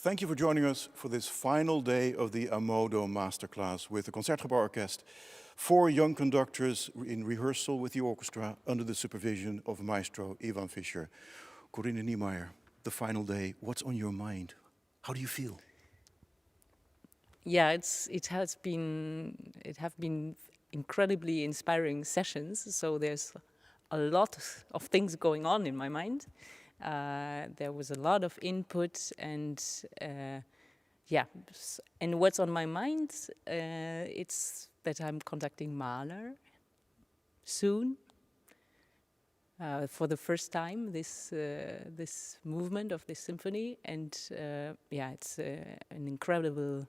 Thank you for joining us for this final day of the Ammodo Masterclass with the Concertgebouworkest. 4 young conductors in rehearsal with the orchestra under the supervision of Maestro Iván Fischer. Corinna, Niemeyer, the final day, what's on your mind? How do you feel? Yeah, it have been incredibly inspiring sessions. So there's a lot of things going on in my mind. There was a lot of input, and and what's on my mind? It's that I'm conducting Mahler soon for the first time. This movement of this symphony, and it's an incredible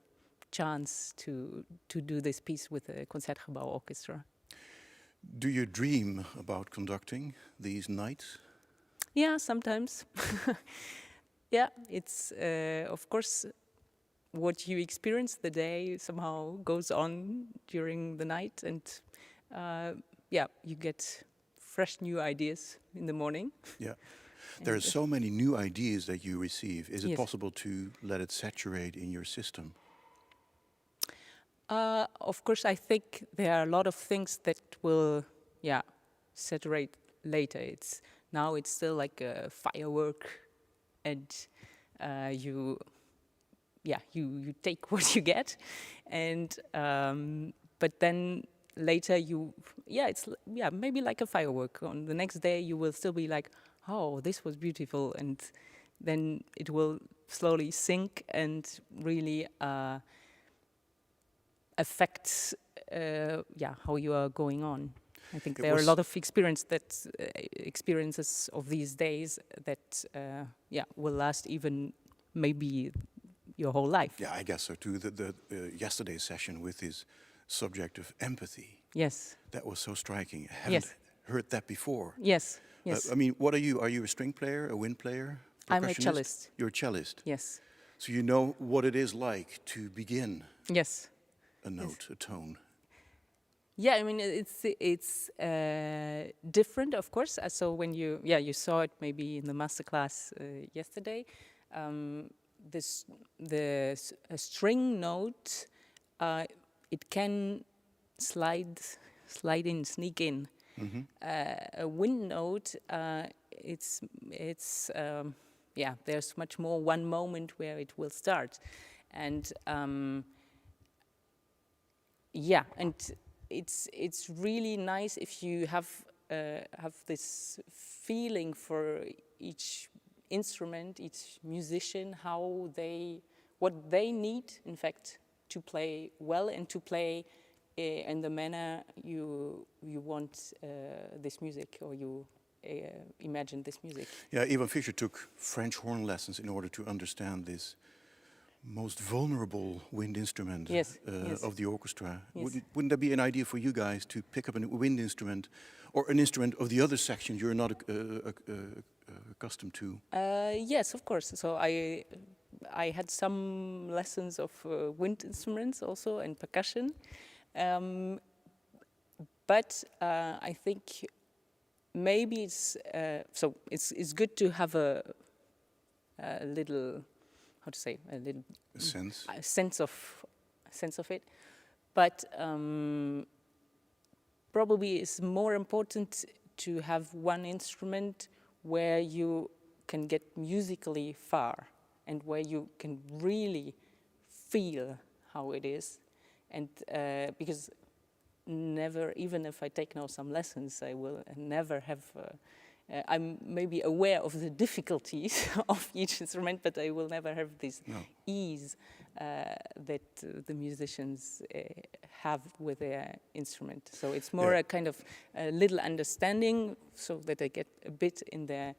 chance to do this piece with the Concertgebouworkest. Do you dream about conducting these nights? Yeah, sometimes. Yeah, it's of course what you experience the day somehow goes on during the night, and you get fresh new ideas in the morning. Yeah, there are so many new ideas that you receive. Is it possible to let it saturate in your system? Of course, I think there are a lot of things that will, saturate later. Now it's still like a firework, and you take what you get, and but then later it's maybe like a firework. On the next day you will still be like, oh, this was beautiful, and then it will slowly sink and really affect how you are going on. I think there are a lot of experiences of these days that will last even maybe your whole life. Yeah, I guess so too. The yesterday's session with his subject of empathy. Yes. That was so striking. I haven't heard that before. Yes. Yes. I mean, what are you? Are you a string player, a wind player? I'm a cellist. You're a cellist. Yes. So you know what it is like to begin. Yes. A note, a tone. Yeah, I mean it's different, of course. So when you saw it maybe in the masterclass yesterday, the string note it can sneak in. Mm-hmm. A wind note, there's much more one moment where it will start, and it's really nice if you have this feeling for each instrument, each musician, what they need, in fact, to play well and to play in the manner you want this music, or you imagine this music. Yeah, Iván Fischer took French horn lessons in order to understand this most vulnerable wind instrument of the orchestra. Yes. Wouldn't that be an idea for you guys to pick up a wind instrument or an instrument of the other section you're not accustomed to? Yes, of course. So I had some lessons of wind instruments also and percussion, but I think maybe it's good to have a little. How to say, a little sense of it, but probably it's more important to have one instrument where you can get musically far and where you can really feel how it is, and because never, even if I take now some lessons, I will never have. I'm maybe aware of the difficulties of each instrument, but I will never have this ease that the musicians have with their instrument. So it's more a kind of a little understanding, so that I get a bit in their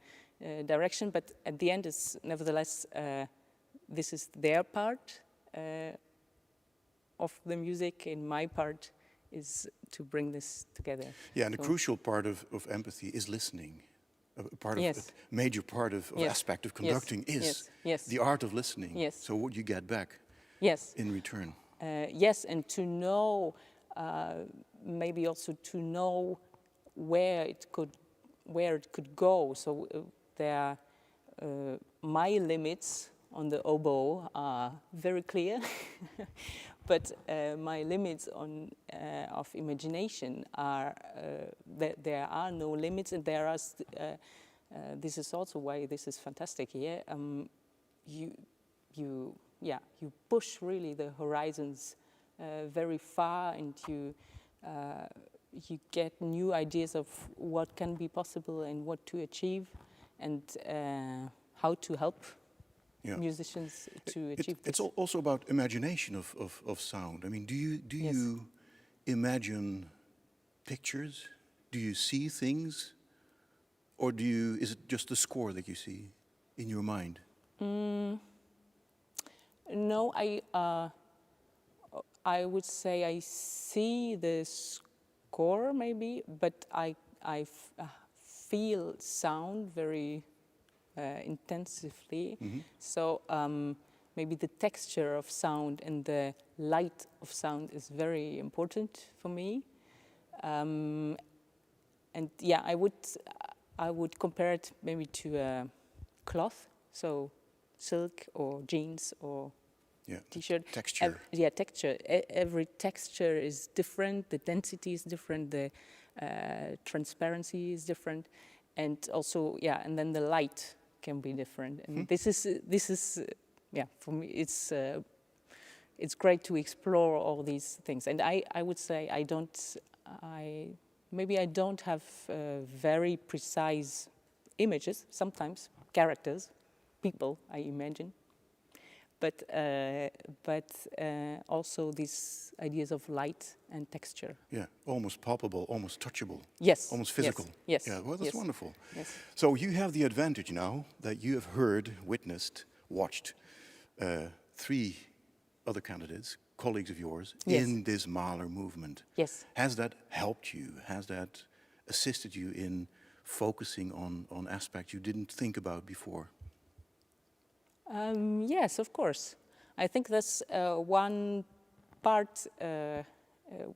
direction. But at the end, it's nevertheless this is their part of the music, and my part is to bring this together. Yeah, and a crucial part of empathy is listening. A major part of aspect of conducting is the art of listening. Yes. So what you get back in return. And to know, maybe also to know where it could go. So there are my limits on the oboe are very clear, but my limits of imagination are that there are no limits, and there are. This is also why this is fantastic here. You push really the horizons very far, and you get new ideas of what can be possible and what to achieve, and how to help musicians to achieve this. It's also about imagination of sound. I mean, do you imagine pictures? Do you see things? Or is it just the score that you see in your mind? No, I would say I see the score maybe, but I feel sound very intensively. Mm-hmm. So maybe the texture of sound and the light of sound is very important for me. And yeah, I would compare it maybe to a cloth, so silk or jeans or t-shirt. Texture. Texture. Every texture is different. The density is different. The transparency is different, and also and then the light can be different. And this is for me it's great to explore all these things. And I would say I don't have very precise images. Sometimes characters, people, I imagine. But also these ideas of light and texture. Yeah, almost palpable, almost touchable. Yes. Almost physical. Yes. Yeah, well, that's wonderful. Yes. So you have the advantage now that you have heard, witnessed, watched 3 other candidates, colleagues of yours, in this Mahler movement. Yes. Has that helped you? Has that assisted you in focusing on aspects you didn't think about before? Yes, of course. I think that's one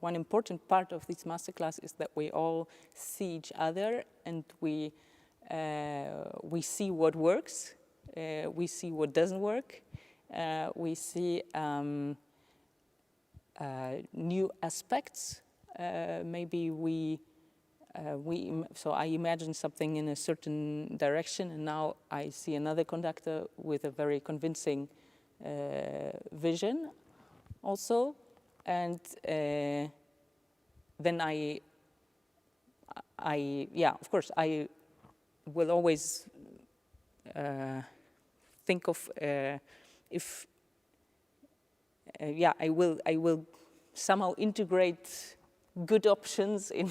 important part of this masterclass is that we all see each other, and we see what works, we see what doesn't work, we see new aspects. Maybe so I imagine something in a certain direction, and now I see another conductor with a very convincing vision also. And then of course, I will always think of if I will somehow integrate good options in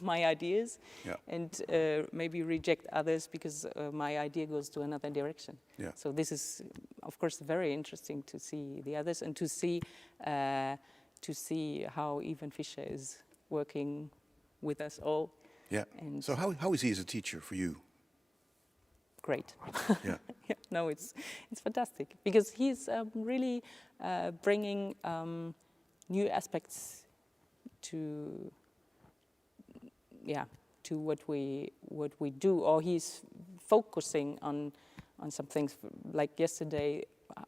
my ideas, and maybe reject others because my idea goes to another direction. Yeah. So this is, of course, very interesting to see the others and to see how Iván Fischer is working with us all. Yeah. And so how is he as a teacher for you? Great. Yeah. No, it's fantastic because he's really bringing new aspects to what we do, or he's focusing on some things like yesterday,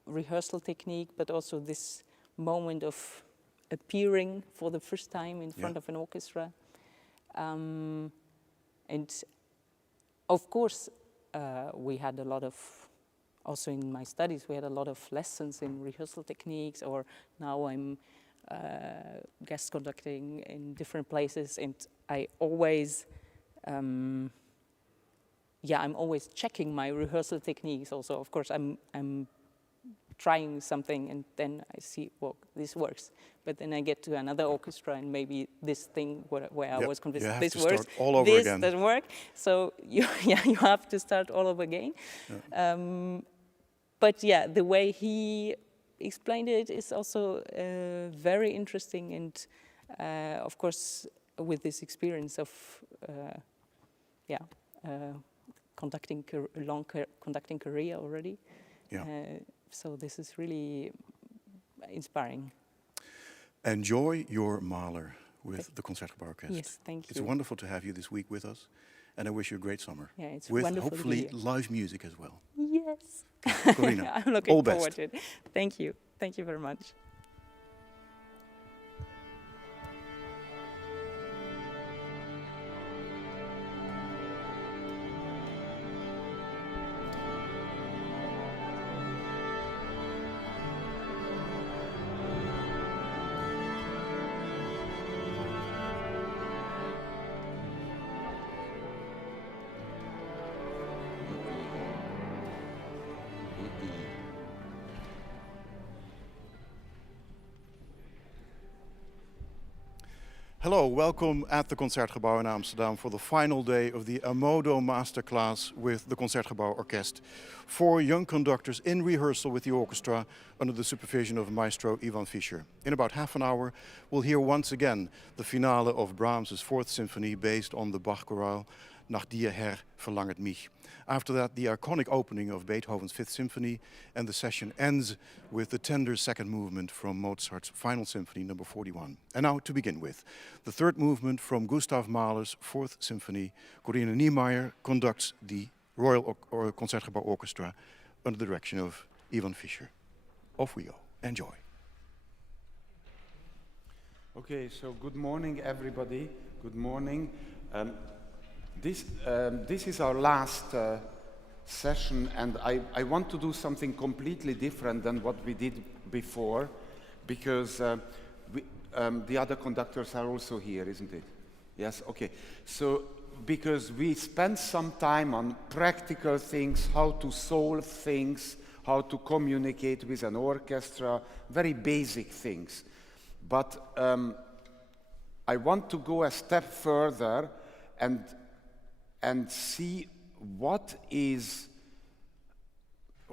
rehearsal technique, but also this moment of appearing for the first time in front of an orchestra. And of course, we had a lot of, also in my studies, we had a lot of lessons in rehearsal techniques, or now I'm guest conducting in different places, and I always, I'm always checking my rehearsal techniques. Also, of course, I'm trying something, and then I see, well, this works. But then I get to another orchestra, and maybe this thing where I was convinced this works, start all over this again. doesn't work. So you have to start all over again. Yeah. But the way he explained it is also very interesting, and of course with this experience of conducting a long conducting career already. So this is really inspiring. Enjoy your Mahler with the Concertgebouworkest. Yes, thank you. It's wonderful to have you this week with us, and I wish you a great summer. Yeah, it's with wonderful hopefully to be here. Live music as well. Yeah. Yes. Corinna, I'm looking all forward best. to it. Thank you. Thank you very much. Hello, welcome at the Concertgebouw in Amsterdam for the final day of the Ammodo Masterclass with the Concertgebouworkest. 4 young conductors in rehearsal with the orchestra under the supervision of Maestro Iván Fischer. In about half an hour, we'll hear once again the finale of Brahms' 4th Symphony based on the Bach chorale Nach dir, Herr, verlanget mich. After that, the iconic opening of Beethoven's 5th Symphony, and the session ends with the tender second movement from Mozart's Final Symphony, number 41. And now, to begin with, the third movement from Gustav Mahler's 4th Symphony. Corinna Niemeyer conducts the Royal Concertgebouw Orchestra under the direction of Iván Fischer. Off we go. Enjoy. Okay, so good morning, everybody. Good morning. This is our last session, and I want to do something completely different than what we did before, because the other conductors are also here, isn't it? Yes, okay. So, because we spent some time on practical things, how to solve things, how to communicate with an orchestra, very basic things. But I want to go a step further and see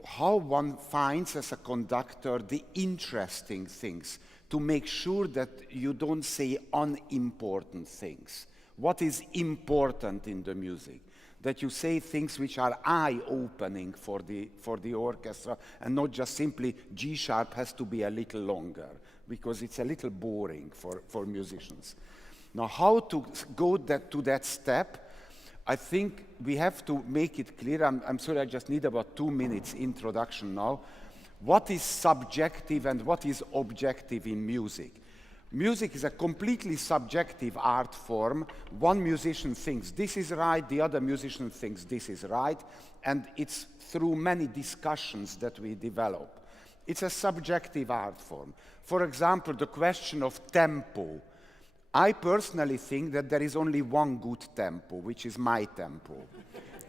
how one finds as a conductor the interesting things, to make sure that you don't say unimportant things. What is important in the music? That you say things which are eye-opening for the orchestra, and not just simply G sharp has to be a little longer, because it's a little boring for musicians. Now, how to go to that step? I think we have to make it clear. I'm sorry, I just need about 2 minutes introduction now. What is subjective and what is objective in music? Music is a completely subjective art form. One musician thinks this is right, the other musician thinks this is right, and it's through many discussions that we develop. It's a subjective art form. For example, the question of tempo. I personally think that there is only one good tempo, which is my tempo.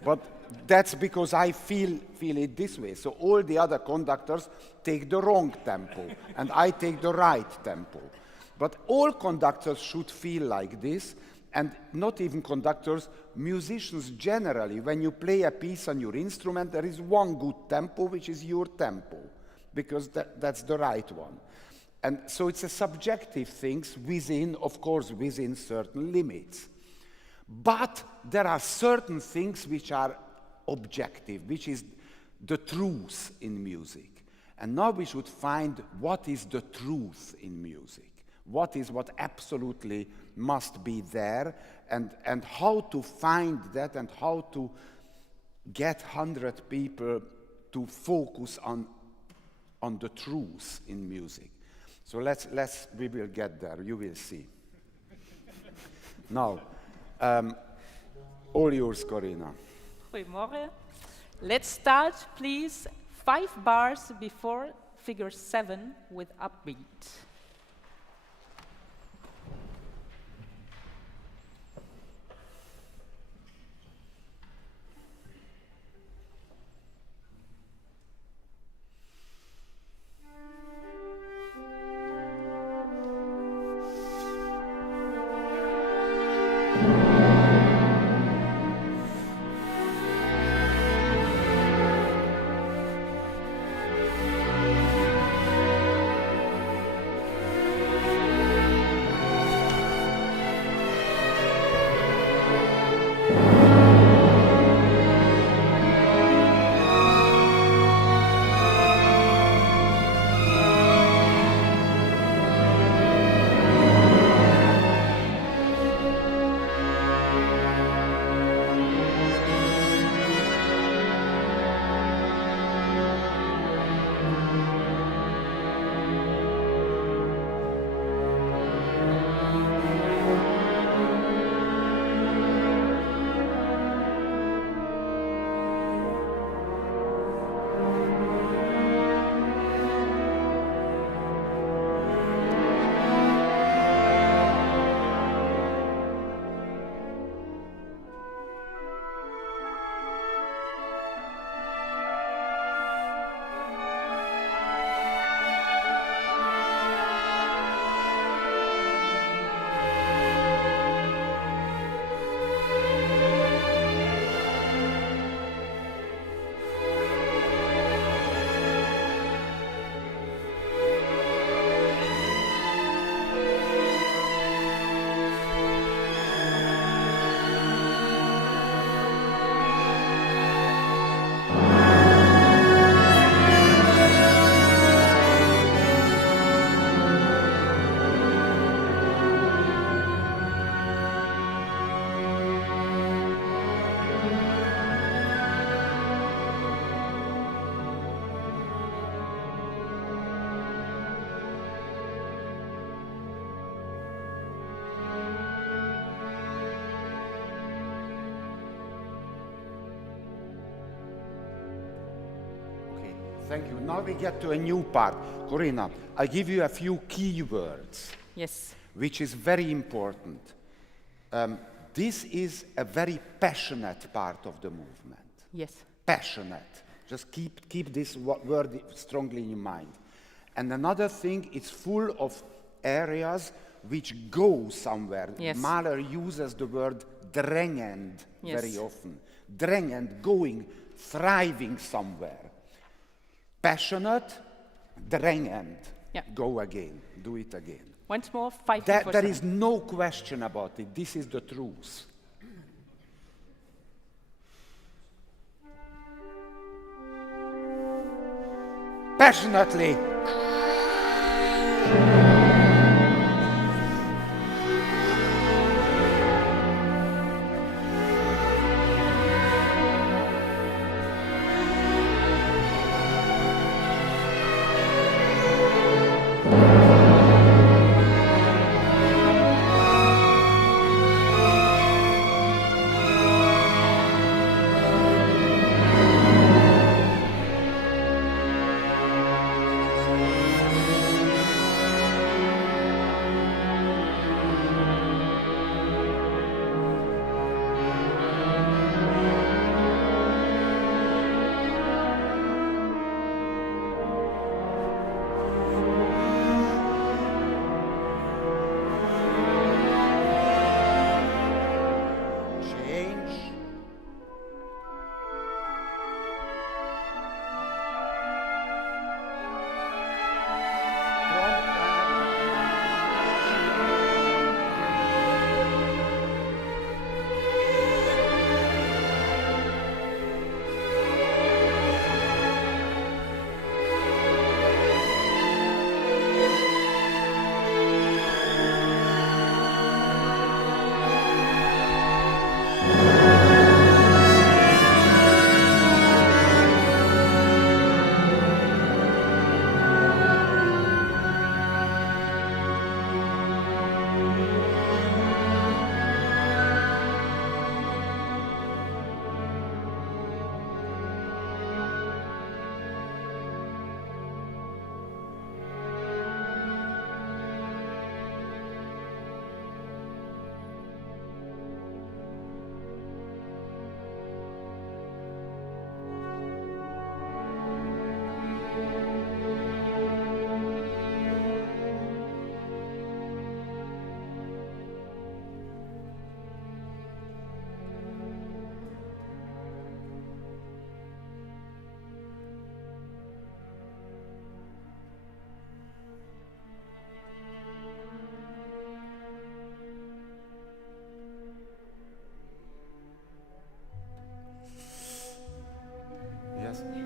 But that's because I feel it this way. So all the other conductors take the wrong tempo, and I take the right tempo. But all conductors should feel like this, and not even conductors, musicians generally. When you play a piece on your instrument, there is one good tempo, which is your tempo, because that's the right one. And so it's a subjective thing within certain limits. But there are certain things which are objective, which is the truth in music. And now we should find what is the truth in music. What is what absolutely must be there, and how to find that, and how to get 100 people to focus on the truth in music. So we will get there, you will see. Now, all yours, Corinna. Goedemorgen. Let's start, please, 5 bars before figure 7 with upbeat. Thank you. Now we get to a new part. Corinna, I'll give you a few keywords, Yes. which is very important. This is a very passionate part of the movement. Yes. Passionate. Just keep this word strongly in your mind. And another thing, it's full of areas which go somewhere. Yes. Mahler uses the word drängend Yes. very often. Drängend, going, thriving somewhere. Passionate, drängend. Yeah. Go again, do it again. Once more, 5 There 4 is no question about it. This is the truth. Passionately.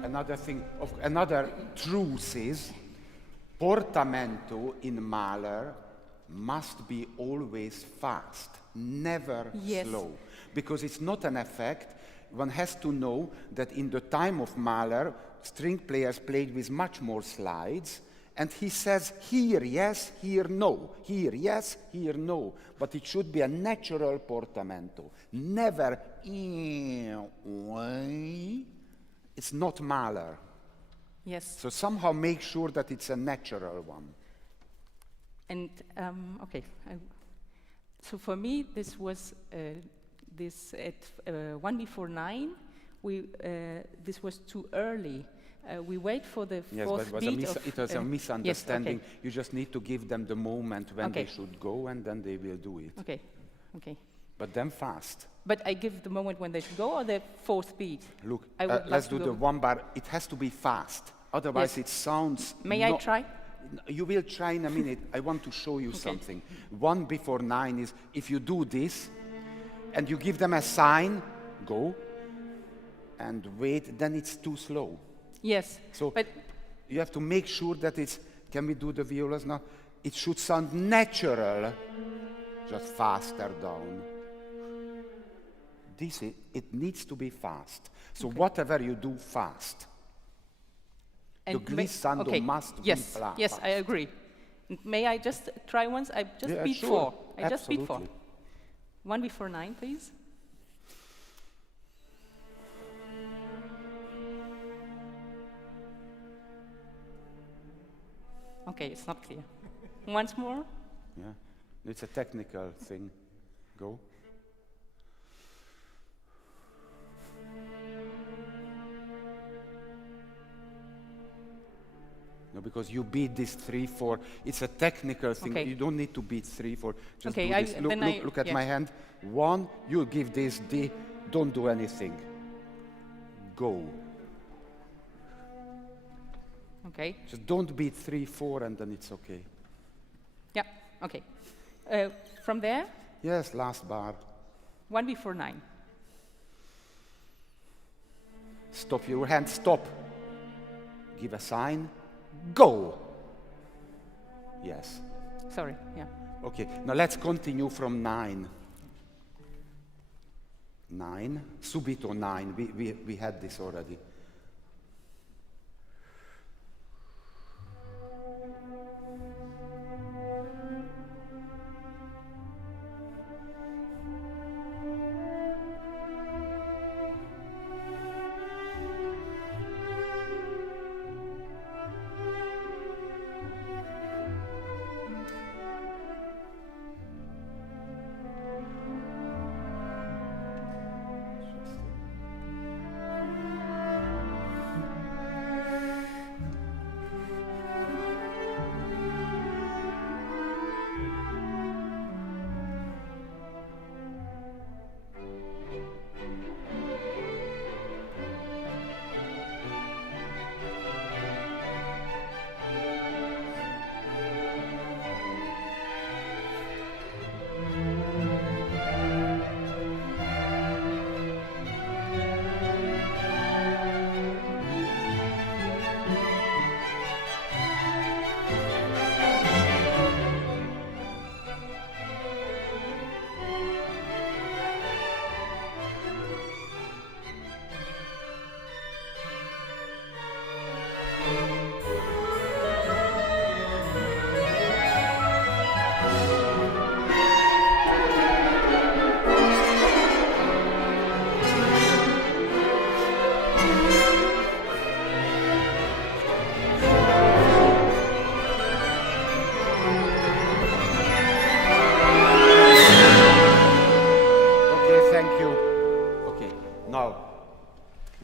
Another thing, another truth is, portamento in Mahler must be always fast, never Yes. slow. Because it's not an effect. One has to know that in the time of Mahler, string players played with much more slides, and he says, here yes, here no, here yes, here no. But it should be a natural portamento, never. It's not Mahler. Yes. So somehow make sure that it's a natural one. And okay, so for me this was this at 1 before 9. This was too early. We wait for the fourth beat. It was a misunderstanding. Yes, okay. You just need to give them the moment when Okay. they should go, and then they will do it. Okay, okay. But then fast. But I give the moment when they should go, or the fourth beat. Look, I would love let's to do go. the one bar. It has to be fast. Otherwise, Yes. it sounds. May I try? You will try in a minute. I want to show you something. 1 before 9 is if you do this, and you give them a sign, go, and wait. Then it's too slow. Yes. So but you have to make sure that it's. Can we do the violas now? It should sound natural, just faster down. It needs to be fast. So whatever you do, fast. The glissando must be fast. Yes, I agree. May I just try once? I just Yeah, beat sure. 4. I just beat 4. Absolutely. 1 before 9, please. Okay, it's not clear. Once more. Yeah, it's a technical thing. Go. No, because you beat this 3/4. It's a technical thing. Okay. You don't need to beat 3/4. Just Okay, do this. Look at yeah. my hand. 1. You give this D. Don't do anything. Go. Okay. Just don't beat 3/4, and then it's okay. Yeah. Okay. From there, Yes, last bar. 1 before 9. Stop your hand. Stop. Give a sign. Go. Yes. Sorry. Yeah. Okay. Now let's continue from 9. 9. Subito 9. We had this already.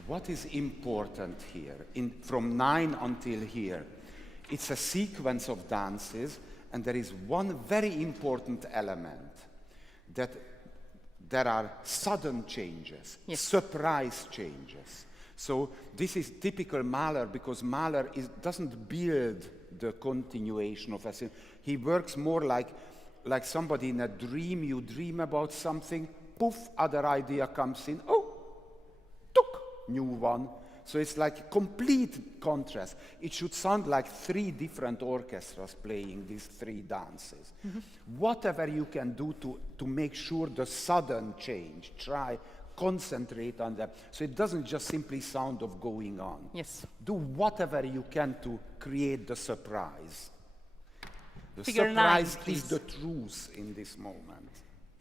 What is important here, from 9 until here? It's a sequence of dances, and there is one very important element, that there are sudden changes, Yes. surprise changes. So this is typical Mahler, because Mahler doesn't build the continuation of a scene. He works more like somebody in a dream. You dream about something, poof, other idea comes in, oh, tuk, new one. So it's like complete contrast. It should sound like 3 different orchestras playing these 3 dances. Mm-hmm. Whatever you can do to make sure the sudden change, concentrate on that. So it doesn't just simply sound of going on. Yes. Do whatever you can to create the surprise. The Figure surprise 9, please. is the truth in this moment.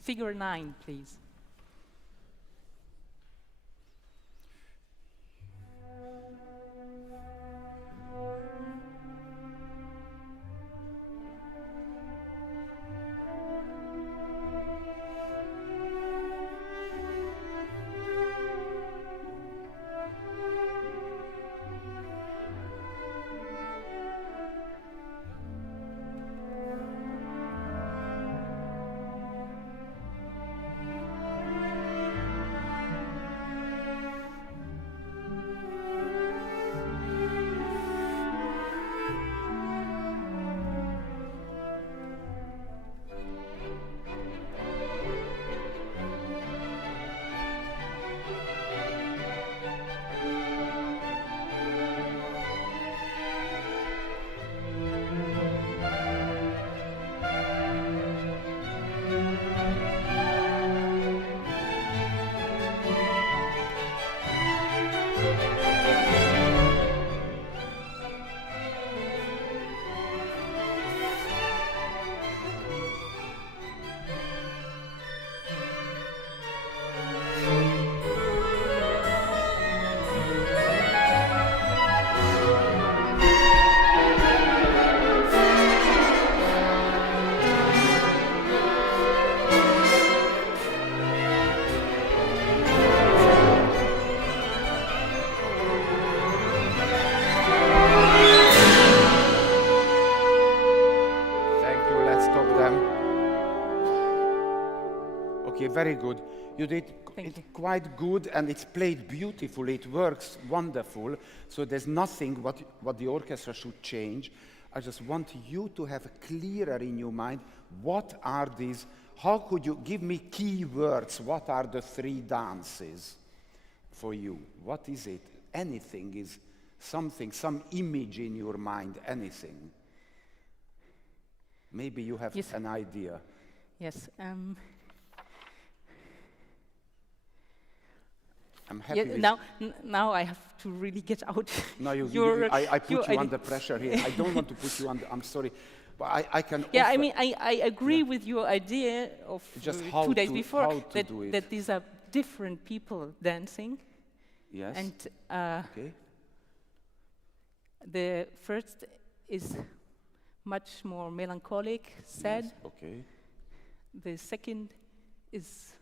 Figure 9, please. Okay, very good. You did Thank you. quite good, and it's played beautifully. It works wonderful. So there's nothing what the orchestra should change. I just want you to have clearer in your mind what are these. How could you give me key words? What are the three dances for you? What is it? Anything is something, some image in your mind, anything. Maybe you have Yes. an idea. Yes. I'm happy Yeah, with now I have to really get out. No, I put your you under idea. pressure here. I don't want to put you under, I'm sorry. But I can Yeah, I offer- mean, I agree with your idea of Just how 2 days to- before how to do it. that these are different people dancing. Yes, And okay. the first is much more melancholic, sad. Yes, okay. The second is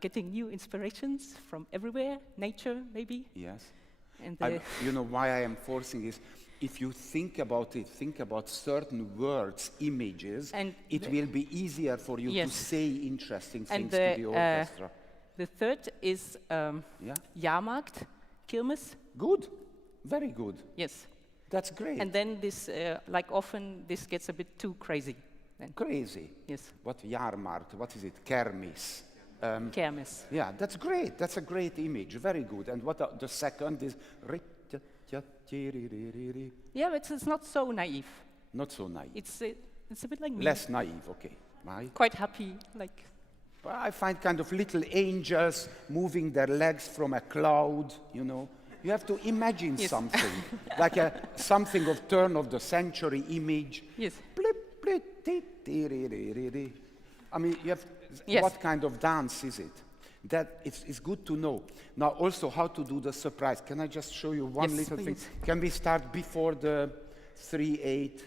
getting new inspirations from everywhere, nature maybe. Yes. And the, You know why I am forcing is, if you think about it, think about certain words, images, And it the- will be easier for you to Yes. say interesting And things to the orchestra. the third is Yeah? Jahrmarkt, Kirmes. Good. Very good. Yes. That's great. And then this, like often, this gets a bit too crazy. Then. Crazy. Yes. What Jahrmarkt? What is it? Kermis. Kermes. Yeah, that's great. That's a great image. Very good. And what the second is? Yeah, but it's not so naive. Not so naive. It's a bit like me. Less naive, okay. Right? Quite happy, like. But I find kind of little angels moving their legs from a cloud, you know. You have to imagine Yes. something, like something of turn of the century image. Yes. Blip, blip, ti, ti, ri, ri, ri, ri. I mean, you have, Yes. what kind of dance is it? That it's good to know. Now, also how to do the surprise. Can I just show you one Yes, little thing? please. Can we start before the 3/8?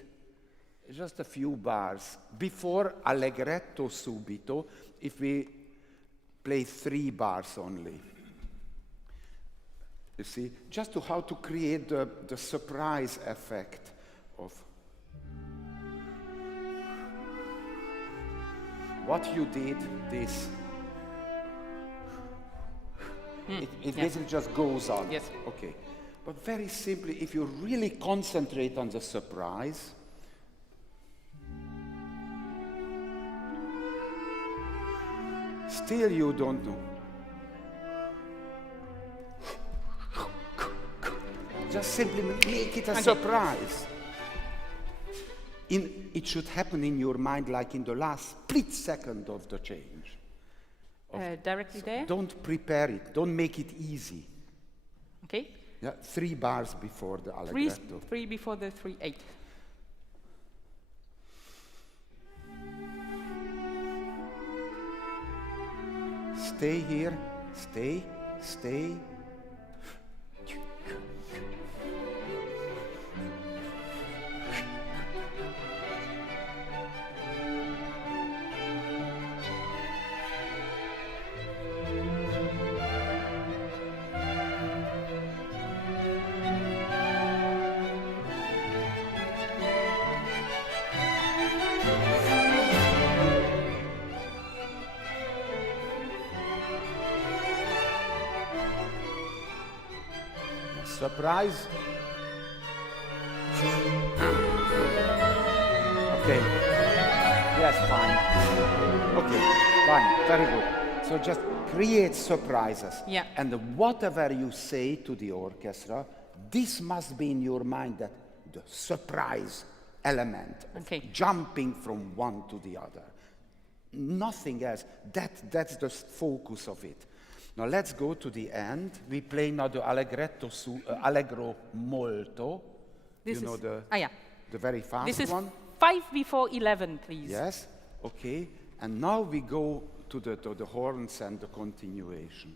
Just a few bars. Before allegretto subito, if we play 3 bars only. You see, just to how to create the surprise effect of what you did, this. It yeah. basically just goes on. Yes. Okay. But very simply, if you really concentrate on the surprise, still you don't know. Just simply make it a surprise. It should happen in your mind like in the last split second of the change. Directly there. Don't prepare it. Don't make it easy. Okay. Yeah, 3 bars before the allegretto. 3 before the 3/8. Stay here. Stay. Stay. Surprise. Okay. Yes, fine. Okay, fine. Very good. So just create surprises. Yeah. And whatever you say to the orchestra, this must be in your mind, that the surprise element of Okay. jumping from one to the other. Nothing else. That's the focus of it. Now let's go to the end. We play now the allegro molto. This you know is the very fast This is one. 5 before 11, please. Yes. Okay. And now we go to the horns and the continuation.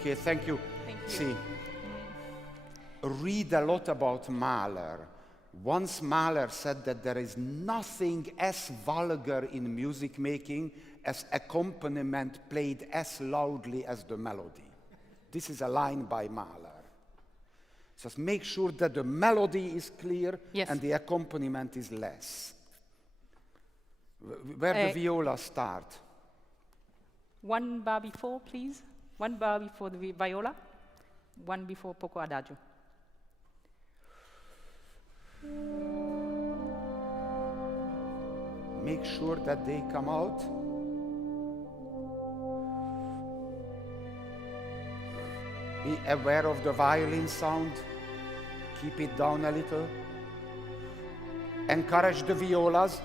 Okay, thank you. Thank you. See, read a lot about Mahler. Once Mahler said that there is nothing as vulgar in music making as accompaniment played as loudly as the melody. This is a line by Mahler. Just make sure that the melody is clear and the accompaniment is less. Where the viola start? One bar before, please. One bar before the viola. One before poco adagio. Make sure that they come out. Be aware of the violin sound. Keep it down a little. Encourage the violas.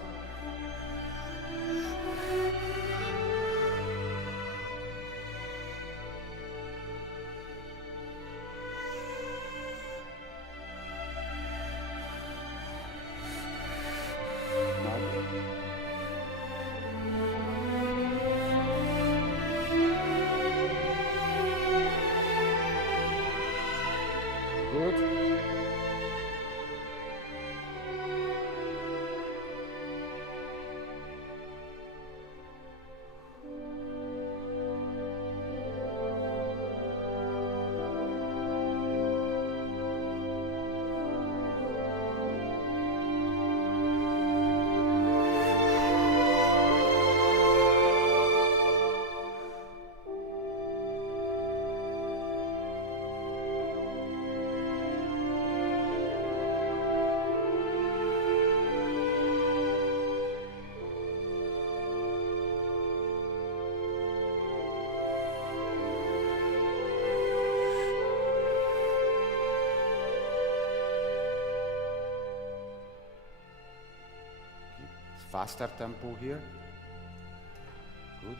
Faster tempo here. Good.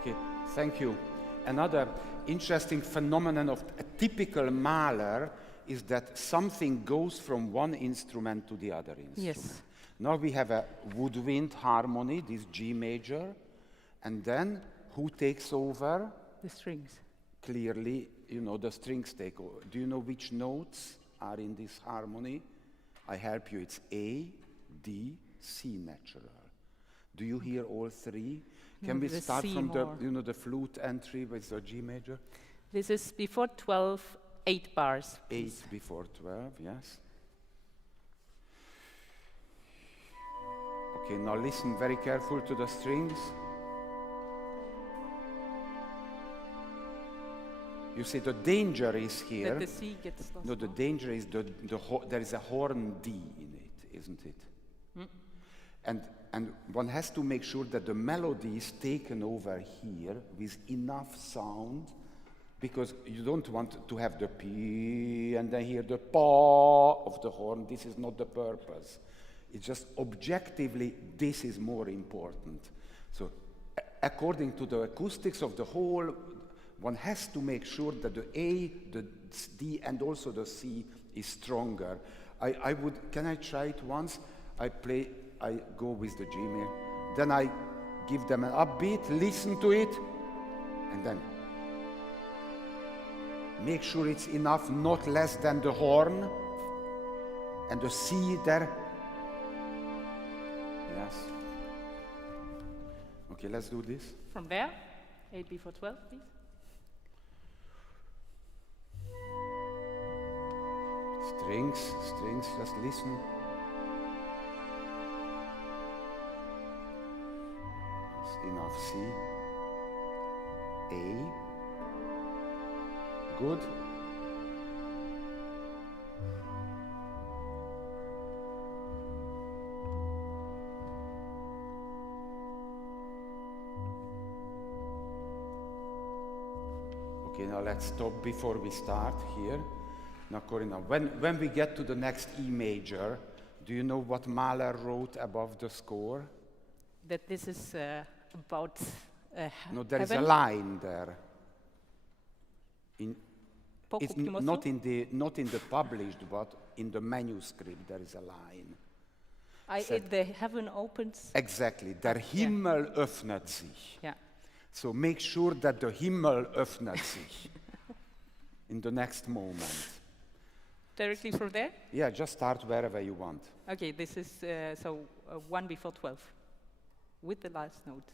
Okay, thank you. Another interesting phenomenon of a typical Mahler is that something goes from one instrument to the other instrument. Yes. Now we have a woodwind harmony, this G major, and then who takes over? The strings. Clearly, you know, the strings take over. Do you know which notes are in this harmony? I help you. It's A, D, C natural. Do you hear all three? Can we start from the flute entry with the G major? This is before 12, 8 bars. 8 before 12, yes. Okay, now listen very careful to the strings. You see, the danger is here. That the C gets lost. No, the danger is there is a horn D in it, isn't it? Mm. And one has to make sure that the melody is taken over here with enough sound, because you don't want to have the P and then hear the pa of the horn. This is not the purpose. It's just objectively, this is more important. So according to the acoustics of the whole, one has to make sure that the A, the D, and also the C is stronger. Can I try it once? I go with the G major, then I give them an upbeat, listen to it, and then make sure it's enough, not less than the horn, and the C there. Yes. Okay, let's do this. From there, 8 before 12, please. Strings, just listen. Enough C, A, good. Okay, now let's stop before we start here. Now, Corinna, when we get to the next E major, do you know what Mahler wrote above the score? That this is about No, there is a heaven. line there. Poco It's più mosso. not in the published, but in the manuscript there is a line. The heaven opens. Exactly. Der Himmel öffnet sich. Yeah. So make sure that the Himmel öffnet sich in the next moment. Directly from there? Yeah, just start wherever you want. Okay, this is 1 before 12, with the last notes.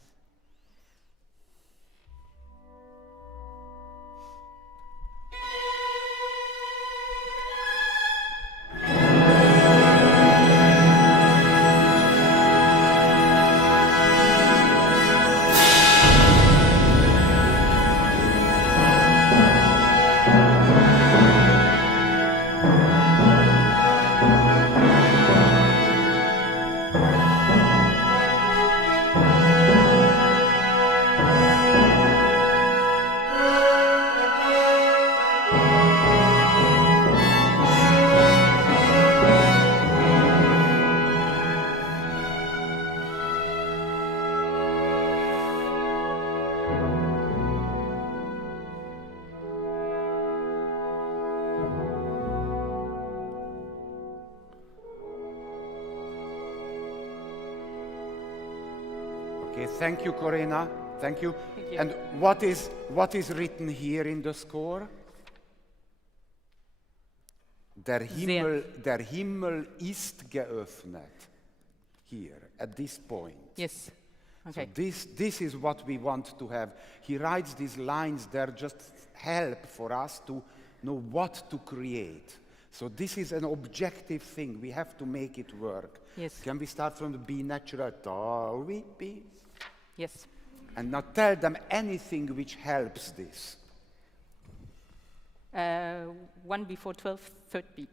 Okay, thank you, Corinna. Thank you. Thank you. And what is written here in the score? Der Himmel ist geöffnet. Here, at this point. Yes. Okay. So this is what we want to have. He writes these lines there just help for us to know what to create. So this is an objective thing. We have to make it work. Yes. Can we start from the B natural? Da, we, B. Yes. And now tell them anything which helps this. 1 before 12, third beat.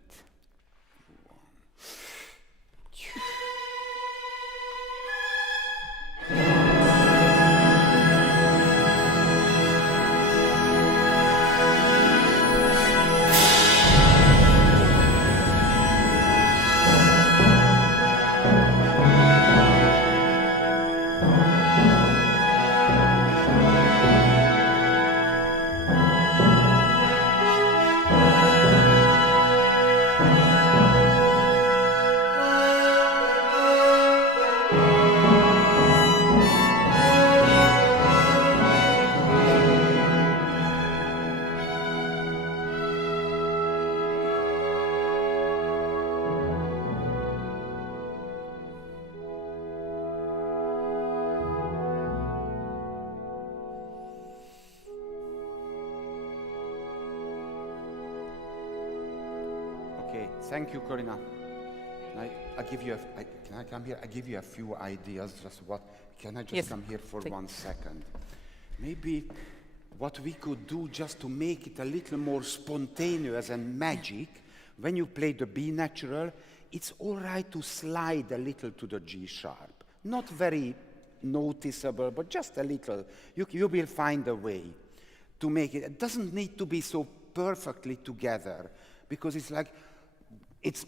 Okay, thank you, Corinna. I give you can I come here? I give you a few ideas. Just what? Can I just Yes. come here for Take. 1 second? Maybe what we could do just to make it a little more spontaneous and magic. When you play the B natural, it's all right to slide a little to the G sharp. Not very noticeable, but just a little. You will find a way to make it. It doesn't need to be so perfectly together, because it's like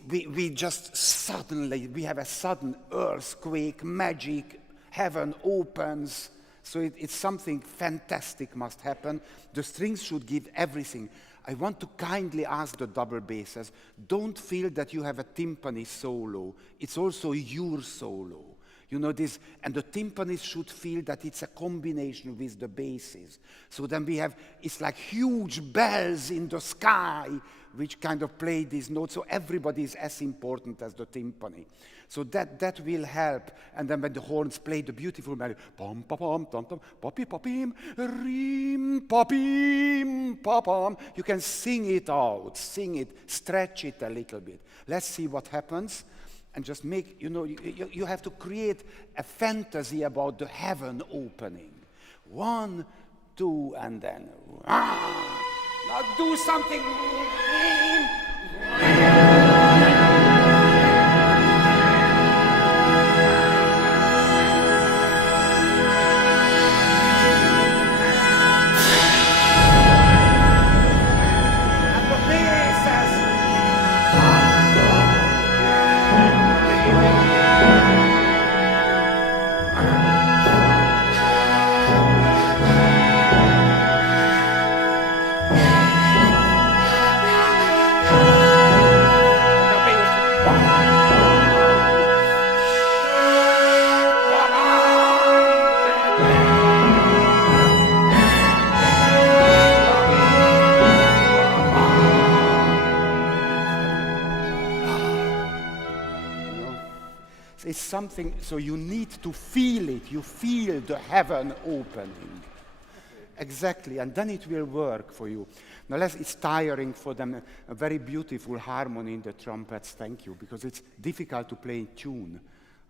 we just suddenly, we have a sudden earthquake, magic, heaven opens. So it's something fantastic must happen. The strings should give everything. I want to kindly ask the double basses, don't feel that you have a timpani solo. It's also your solo. You know this, and the timpanis should feel that it's a combination with the basses. So then we have, it's like huge bells in the sky, which kind of play these notes. So everybody is as important as the timpani. So that will help. And then when the horns play the beautiful melody, pom pom pom tom tom, poppy popim, rim popim popom. You can sing it out, sing it, stretch it a little bit. Let's see what happens. And just make, you have to create a fantasy about the heaven opening. 1, 2, and then. Now do something. And the basses. It's something, so you need to feel it. You feel the heaven opening. Exactly, and then it will work for you. Now, it's tiring for them. A very beautiful harmony in the trumpets, thank you, because it's difficult to play in tune.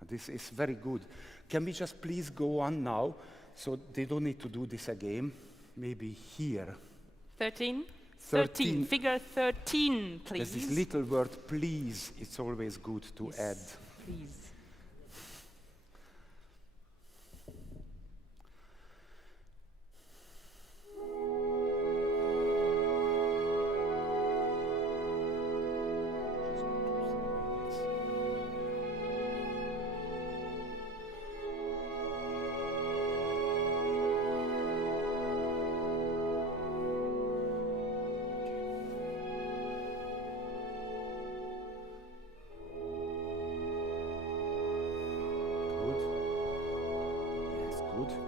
This is very good. Can we just please go on now, so they don't need to do this again? Maybe here. 13? 13. Figure 13, please. There's this little word, please. It's always good to Yes, add. please.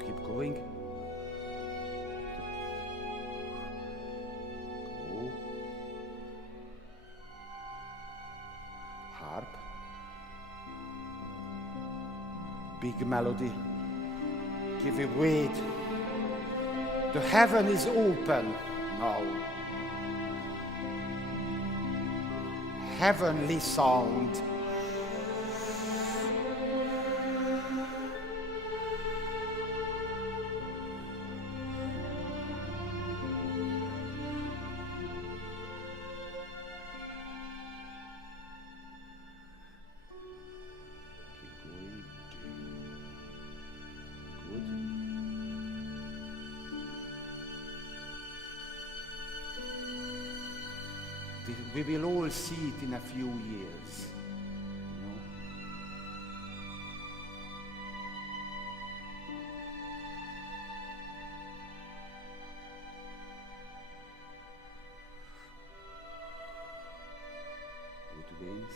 Keep going. Go. Harp. Big melody. Give it weight. The heaven is open now. Heavenly sound. We will all see it in a few years. You know? Good wings.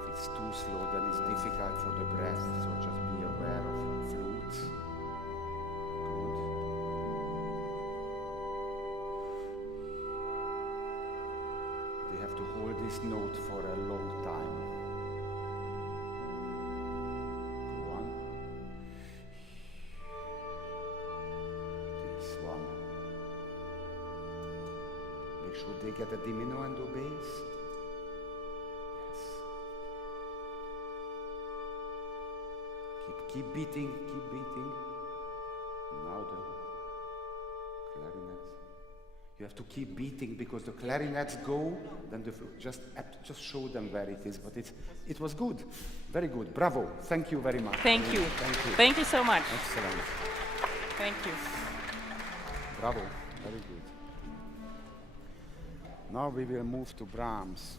If it's too slow, then it's difficult for the breath, so just be aware of flutes. They have to hold this note for a long time. Go on. This one. Make sure they get a diminuendo bass. Yes. Keep beating, keep beating. Now the clarinet. You have to keep beating because the clarinets go, then the flute. Just show them where it is. But it was good, very good. Bravo! Thank you very much. Thank you. Thank you. Thank you so much. Excellent. Thank you. Bravo, very good. Now we will move to Brahms.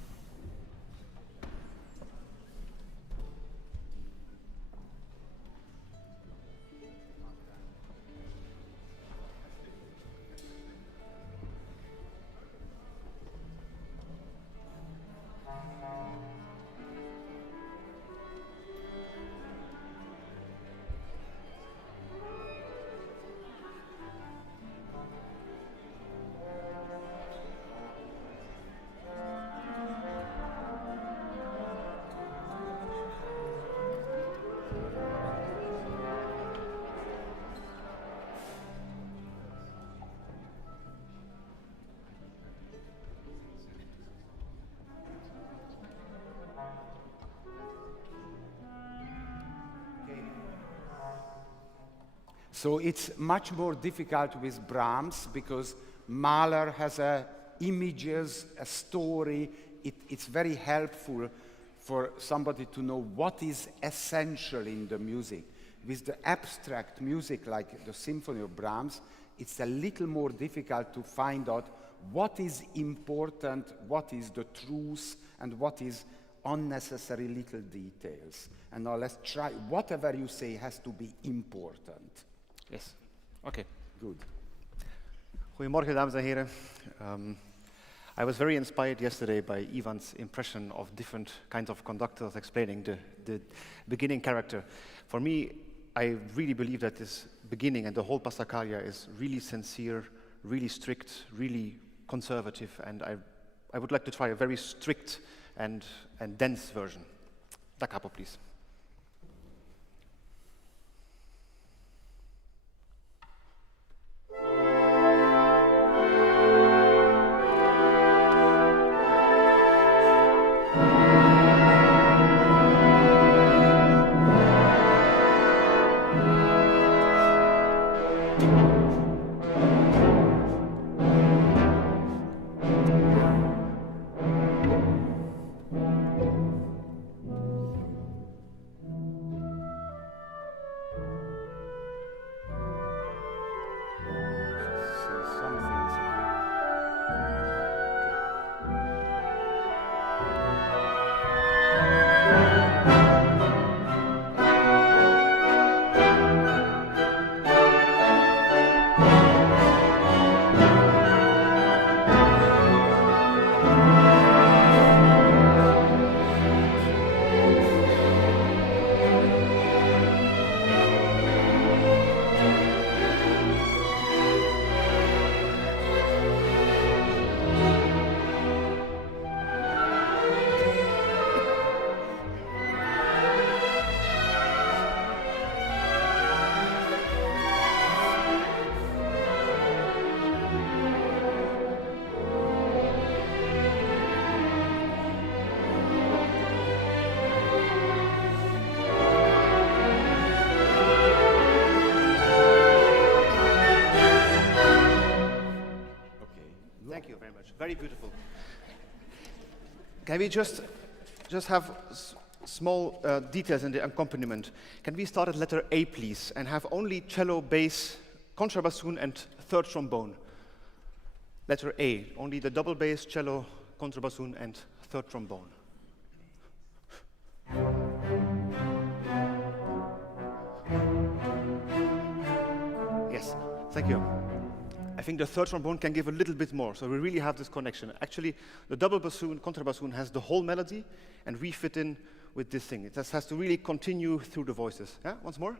So it's much more difficult with Brahms because Mahler has images, a story. It's very helpful for somebody to know what is essential in the music. With the abstract music like the Symphony of Brahms, it's a little more difficult to find out what is important, what is the truth, and what is unnecessary little details. And now let's try, whatever you say has to be important. Yes. Okay. Good. Goedemorgen, dames en heren. I was very inspired yesterday by Ivan's impression of different kinds of conductors explaining the beginning character. For me, I really believe that this beginning and the whole Passacaglia is really sincere, really strict, really conservative, and I would like to try a very strict and dense version. Da capo, please. Very beautiful. Can we just have small details in the accompaniment? Can we start at letter A, please, and have only cello, bass, contrabassoon, and third trombone? Letter A, only the double bass, cello, contrabassoon, and third trombone. Yes, thank you. I think the third trombone can give a little bit more, so we really have this connection. Actually, the double bassoon, contrabassoon has the whole melody, and we fit in with this thing. It just has to really continue through the voices. Yeah, once more.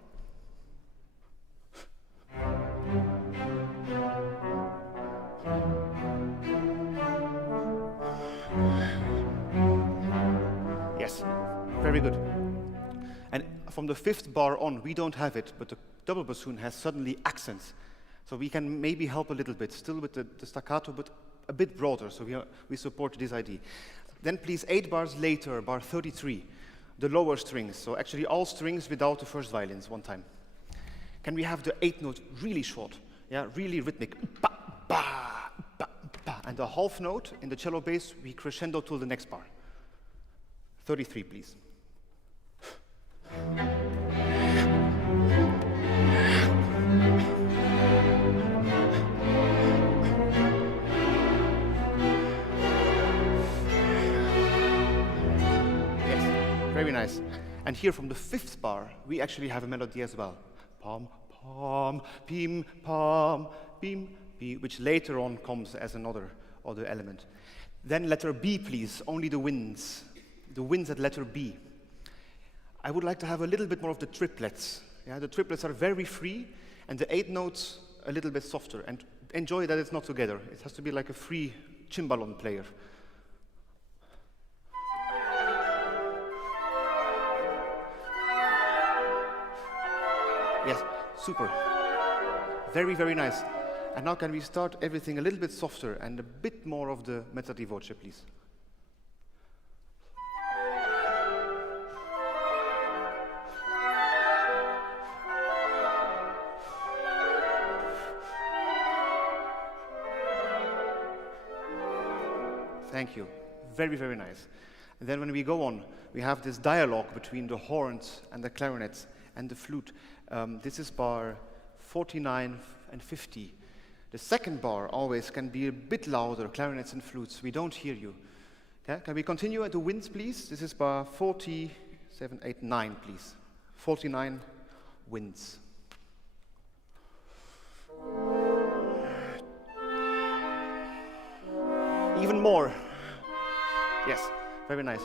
Yes, very good. And from the fifth bar on, we don't have it, but the double bassoon has suddenly accents. So we can maybe help a little bit, still with the staccato, but a bit broader, so we support this idea. Then please, 8 bars later, bar 33, the lower strings, so actually all strings without the first violins, one time. Can we have the 8th note really short, yeah, really rhythmic, ba, ba, ba, ba, and the half note in the cello bass, we crescendo till the next bar. 33, please. Very nice. And here from the 5th bar, we actually have a melody as well. Pom, pom, pim, pom, pim, pim, which later on comes as another element. Then letter B, please, only the winds. The winds at letter B. I would like to have a little bit more of the triplets. Yeah, the triplets are very free, and the 8 notes a little bit softer. And enjoy that it's not together. It has to be like a free cimbalom player. Yes, super. Very, very nice. And now can we start everything a little bit softer and a bit more of the mezza di voce, please? Thank you. Very, very nice. And then when we go on, we have this dialogue between the horns and the clarinets and the flute. This is bar 49 and 50. The second bar always can be a bit louder, clarinets and flutes. We don't hear you. Okay? Can we continue at the winds, please? This is bar 47, 8, 9, please. 49, winds. Even more. Yes, very nice.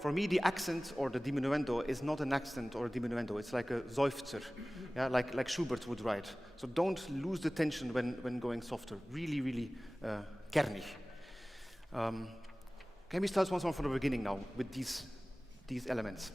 For me, the accent or the diminuendo is not an accent or a diminuendo. It's like a seufzer, yeah, like Schubert would write. So don't lose the tension when going softer. Really, really kernig. Can we start once more from the beginning now with these elements?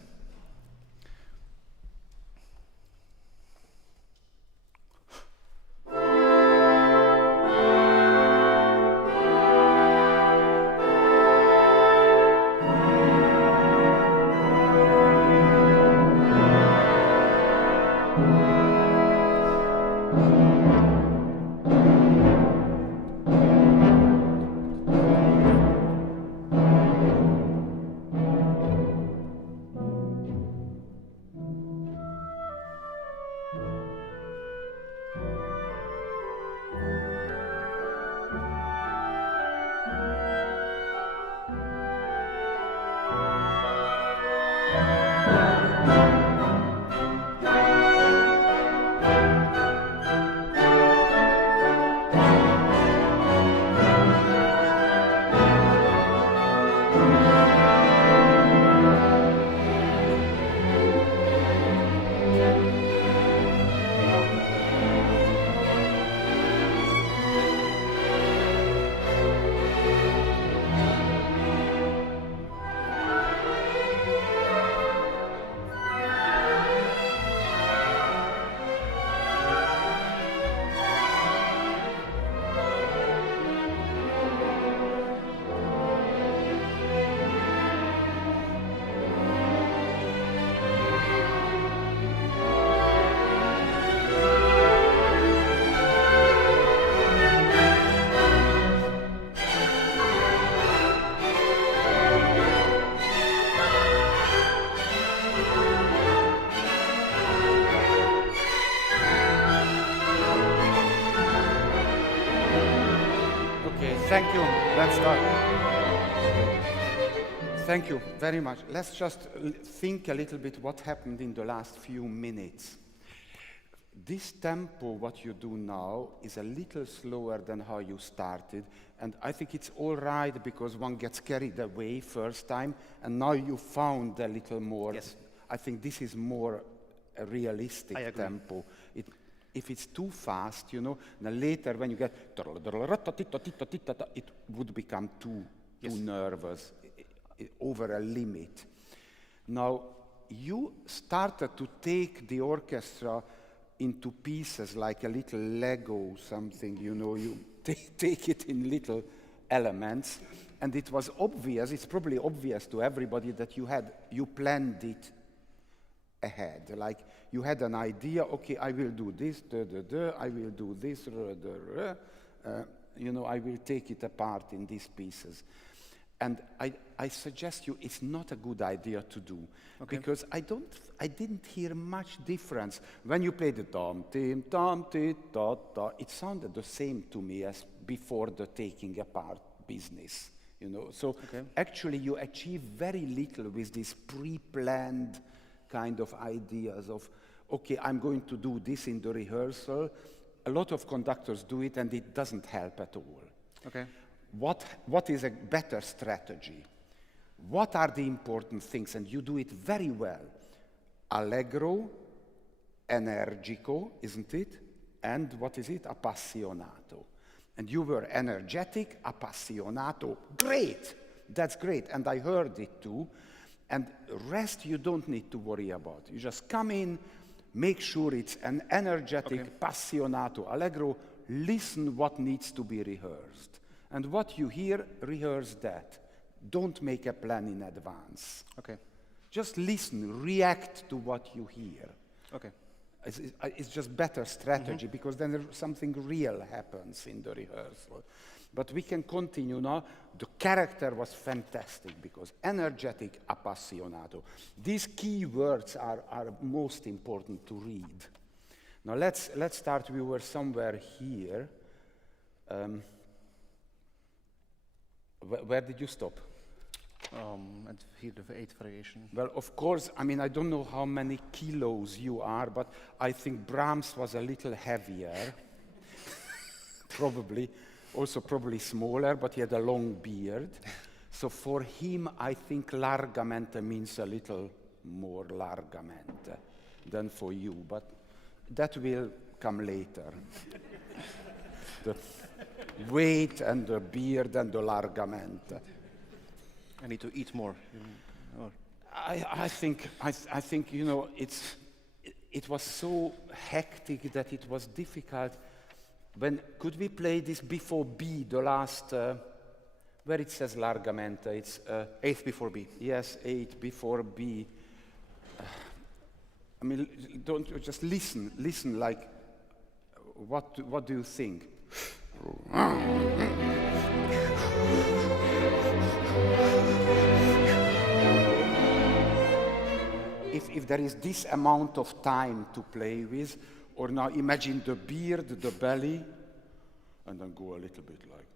Thank you. Let's start. Thank you very much. Let's just think a little bit what happened in the last few minutes. This tempo, what you do now, is a little slower than how you started, and I think it's all right because one gets carried away first time, and now you found a little more. Yes. I think this is more a realistic tempo. If it's too fast, you know, then later when you get, it would become too nervous, over a limit. Now, you started to take the orchestra into pieces like a little Lego something, you know, you take it in little elements, and it was obvious, it's probably obvious to everybody that you planned it ahead. Like you had an idea, okay, I will do this, I will do this, you know, I will take it apart in these pieces. And I suggest you, it's not a good idea to do, because I didn't hear much difference. When you played the tom-tim, ta-ta, it sounded the same to me as before the taking apart business, you know. So actually you achieve very little with these pre-planned kind of ideas of, okay, I'm going to do this in the rehearsal. A lot of conductors do it and it doesn't help at all. Okay. What is a better strategy? What are the important things? And you do it very well. Allegro, energico, isn't it? And what is it? Appassionato. And you were energetic, appassionato. Great! That's great. And I heard it too. And rest you don't need to worry about. You just come in, make sure it's an energetic, appassionato, allegro, listen what needs to be rehearsed. And what you hear, rehearse that. Don't make a plan in advance. Okay. Just listen, react to what you hear. Okay. It's just better strategy, because then something real happens in the rehearsal. But we can continue now. The character was fantastic because energetic, appassionato. These key words are most important to read. Now let's start. We were somewhere here. Where did you stop? At here the 8th variation. Well, of course, I mean, I don't know how many kilos you are, but I think Brahms was a little heavier. Probably. Also probably smaller, but he had a long beard. So for him, I think largamente means a little more largamente than for you, but that will come later. The weight and the beard and the largamente. I need to eat more. I think you know it was so hectic that it was difficult. Could we play this before B, the last where it says largamente? It's Eighth before B. Yes, 8 before B. I mean, don't just listen like what do you think? If there is this amount of time to play with, or now imagine the beard, the belly, and then go a little bit like.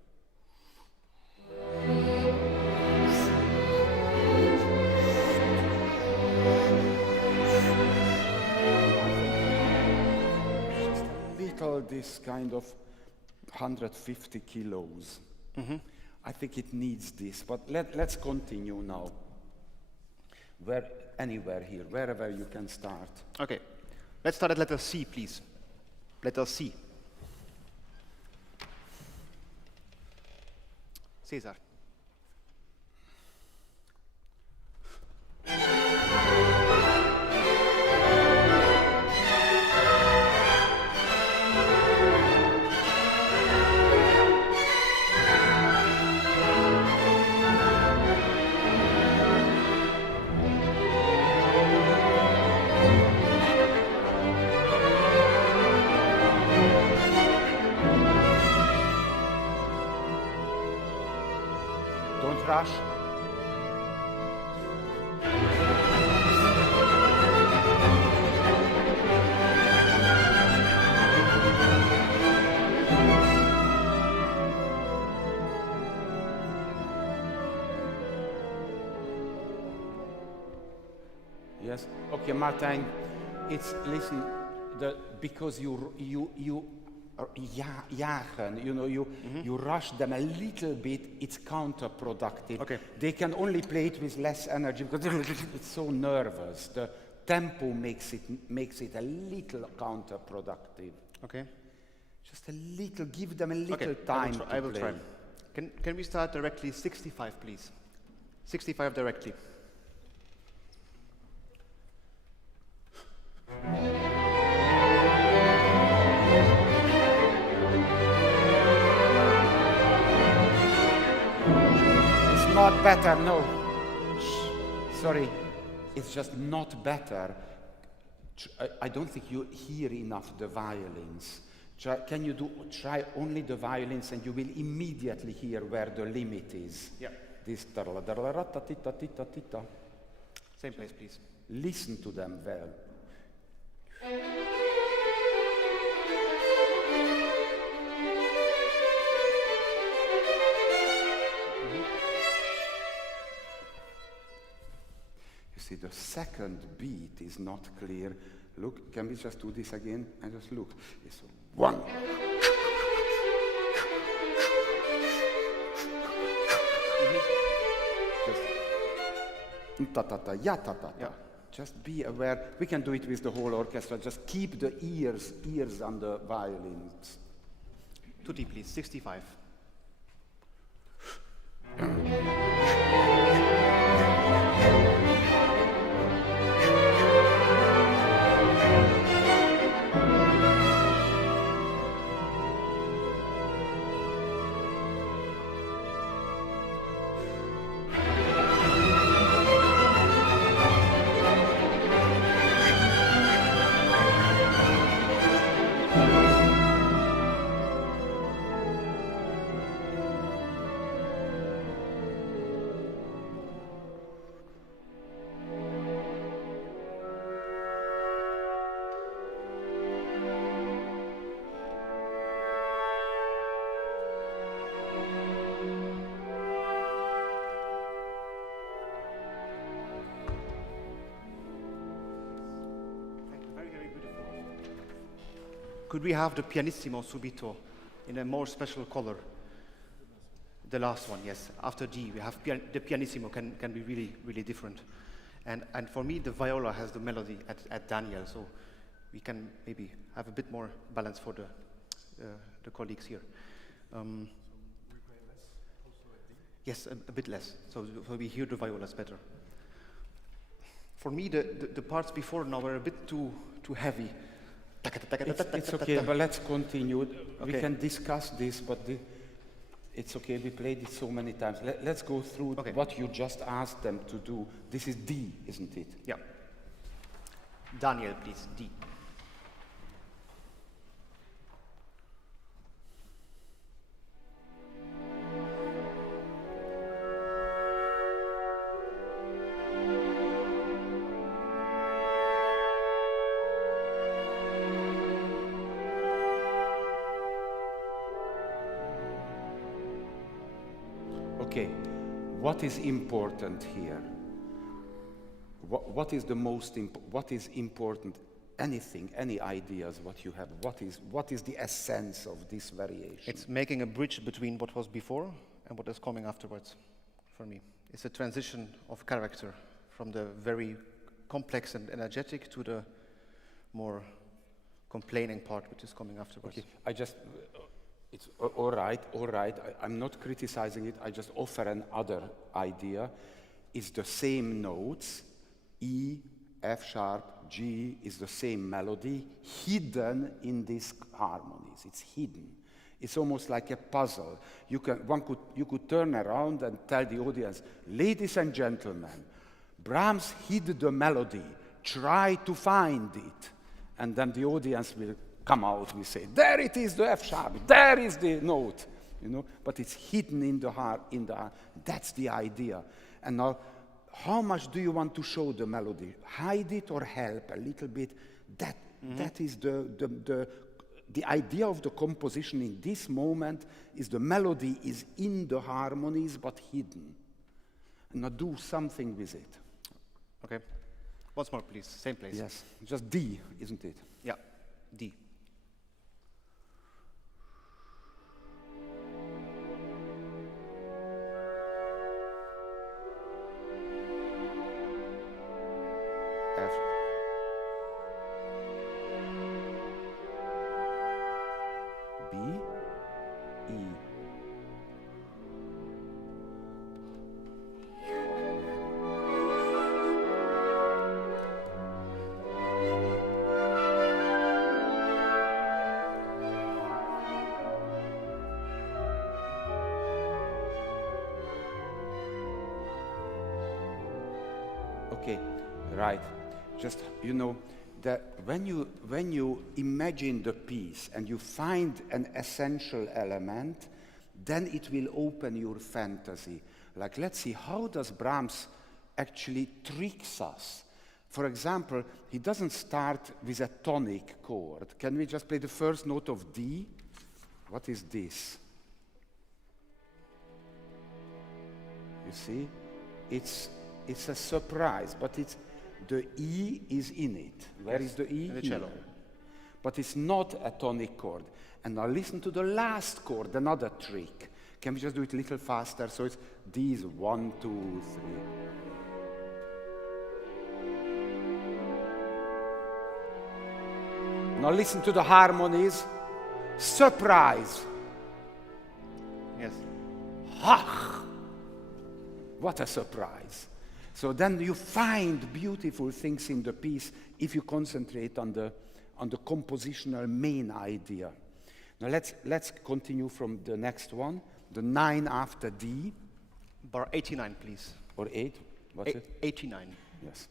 Just a little this kind of 150 kilos. Mm-hmm. I think it needs this, but let's continue now. Anywhere here, wherever you can start. Okay, let's start at letter C, please. Letter C. Cesar. Rush. Yes. Okay, Martijn. Listen. Because you jagen, you rush them a little bit, it's counterproductive. Okay. They can only play it with less energy because it's so nervous. The tempo makes it a little counterproductive. Okay. Just a little, give them a little time I will to try. play. Can we start directly 65, please? 65 directly. Not better, no. Sorry, it's just not better. I don't think you hear enough the violins. Can you try only the violins and you will immediately hear where the limit is. Yeah. This Same place, please. Listen to them well. See, the second beat is not clear. Look, can we just do this again? And just look. It's 1. Just ta-ta-ta, ya-ta-ta-ta. Yeah. Just be aware. We can do it with the whole orchestra. Just keep the ears on the violins. Tutti, please. 65. Could we have the pianissimo subito in a more special color? The last one, yes. After D, we have the pianissimo can be really, really different. And for me, the viola has the melody at Daniel, so we can maybe have a bit more balance for the colleagues here. Yes, a bit less, so we hear the violas better. For me, the parts before now were a bit too heavy. It's okay, but let's continue. Okay. We can discuss this, but it's okay, we played it so many times. Let's go through what you just asked them to do. This is D, isn't it? Yeah. Daniel, please, D. Okay, what is important here? What is the most what is important? Anything, any ideas what you have? What is the essence of this variation? It's making a bridge between what was before and what is coming afterwards, for me. It's a transition of character from the very complex and energetic to the more complaining part which is coming afterwards. Okay, it's all right. I'm not criticizing it. I just offer another idea. It's the same notes, E, F sharp, G is the same melody, hidden in these harmonies. It's hidden. It's almost like a puzzle. You could turn around and tell the audience, ladies and gentlemen, Brahms hid the melody. Try to find it. And then the audience will come out, we say, there it is, the F sharp, there is the note, but it's hidden in the heart, that's the idea. And now, how much do you want to show the melody? Hide it or help a little bit? That is the idea of the composition in this moment is the melody is in the harmonies but hidden. And now do something with it. Okay. Once more, please. Same place. Yes, just D, isn't it? Yeah, D. F. B. E. Okay, right. Just, that when you imagine the piece and you find an essential element, then it will open your fantasy. Like, let's see, how does Brahms actually tricks us? For example, he doesn't start with a tonic chord. Can we just play the first note of D? What is this? You see? It's a surprise, but the E is in it. Where is the E? In the cello. But it's not a tonic chord. And now listen to the last chord, another trick. Can we just do it a little faster? So it's D is 1, 2, 3. Now listen to the harmonies. Surprise. Yes. Ha! What a surprise. So then you find beautiful things in the piece if you concentrate on the compositional main idea. Now let's continue from the next one, the 9 after D. Bar 89, please. Or 8, what's it? 89. Yes.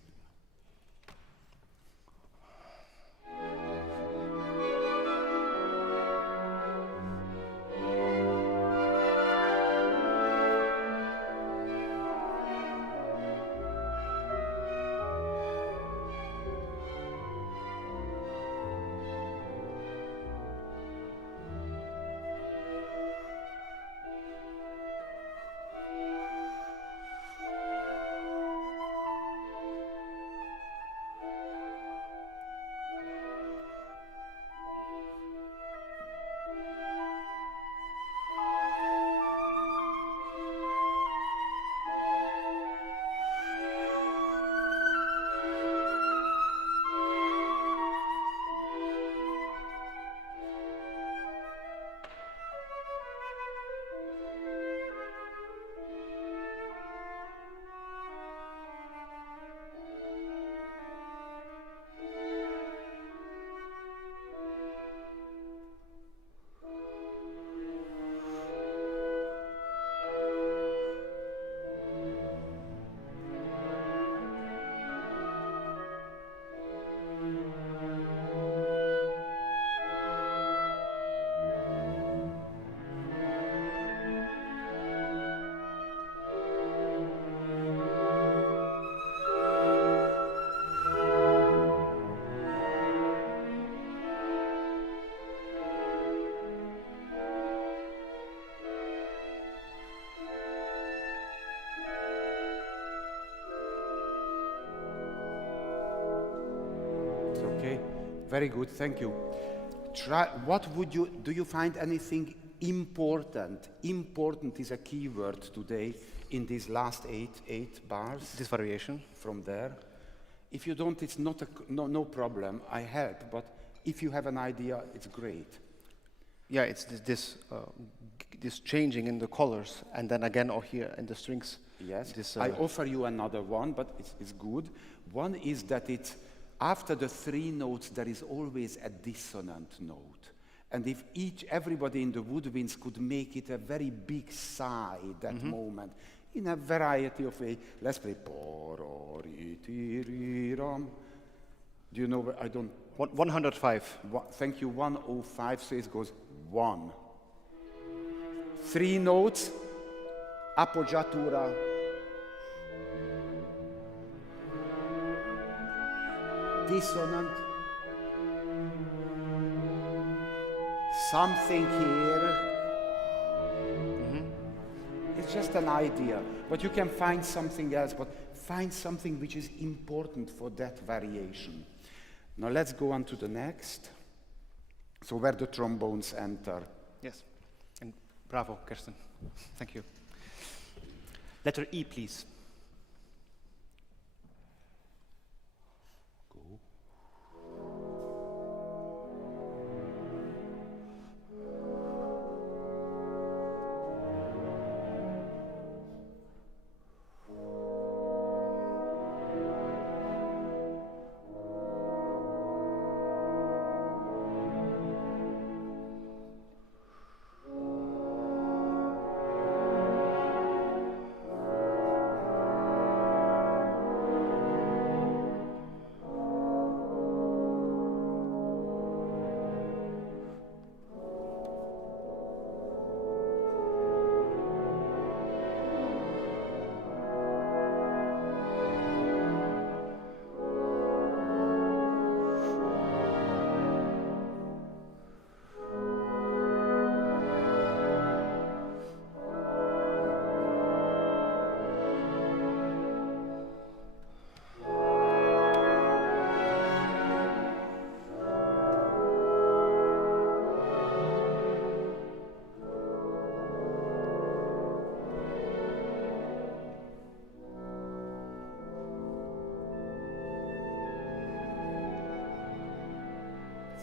Okay, very good, thank you. Do you find anything important? Important is a key word today in these last eight bars. This variation. From there. If you don't, it's not no problem, I help, but if you have an idea, it's great. Yeah, it's this changing in the colors, and then again over here in the strings. Yes, I offer you another one, but it's good. One is that after the three notes, there is always a dissonant note. And if everybody in the woodwinds could make it a very big sigh, that moment, in a variety of ways, let's play. Do you know where I don't? 105. Thank you, 105, so it goes 1. Three notes, appoggiatura. Dissonant. Something here. It's just an idea, but you can find something else, but find something which is important for that variation. Now let's go on to the next. So where the trombones enter. Yes, and bravo, Kirsten. Thank you. Letter E, please.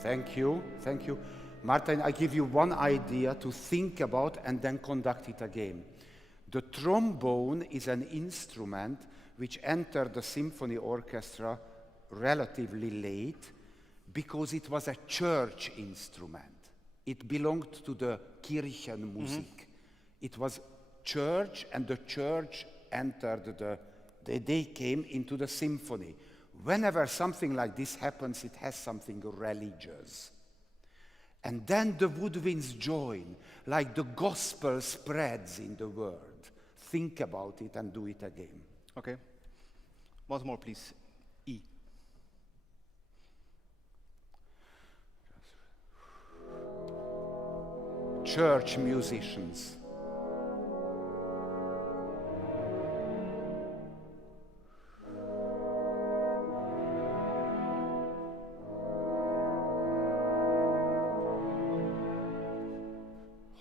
Thank you, thank you. Martijn, I give you one idea to think about and then conduct it again. The trombone is an instrument which entered the symphony orchestra relatively late because it was a church instrument. It belonged to the Kirchenmusik. It was church, and the church entered they came into the symphony. Whenever something like this happens, it has something religious. And then the woodwinds join, like the gospel spreads in the world. Think about it and do it again. Okay. Once more, please. E. Church musicians.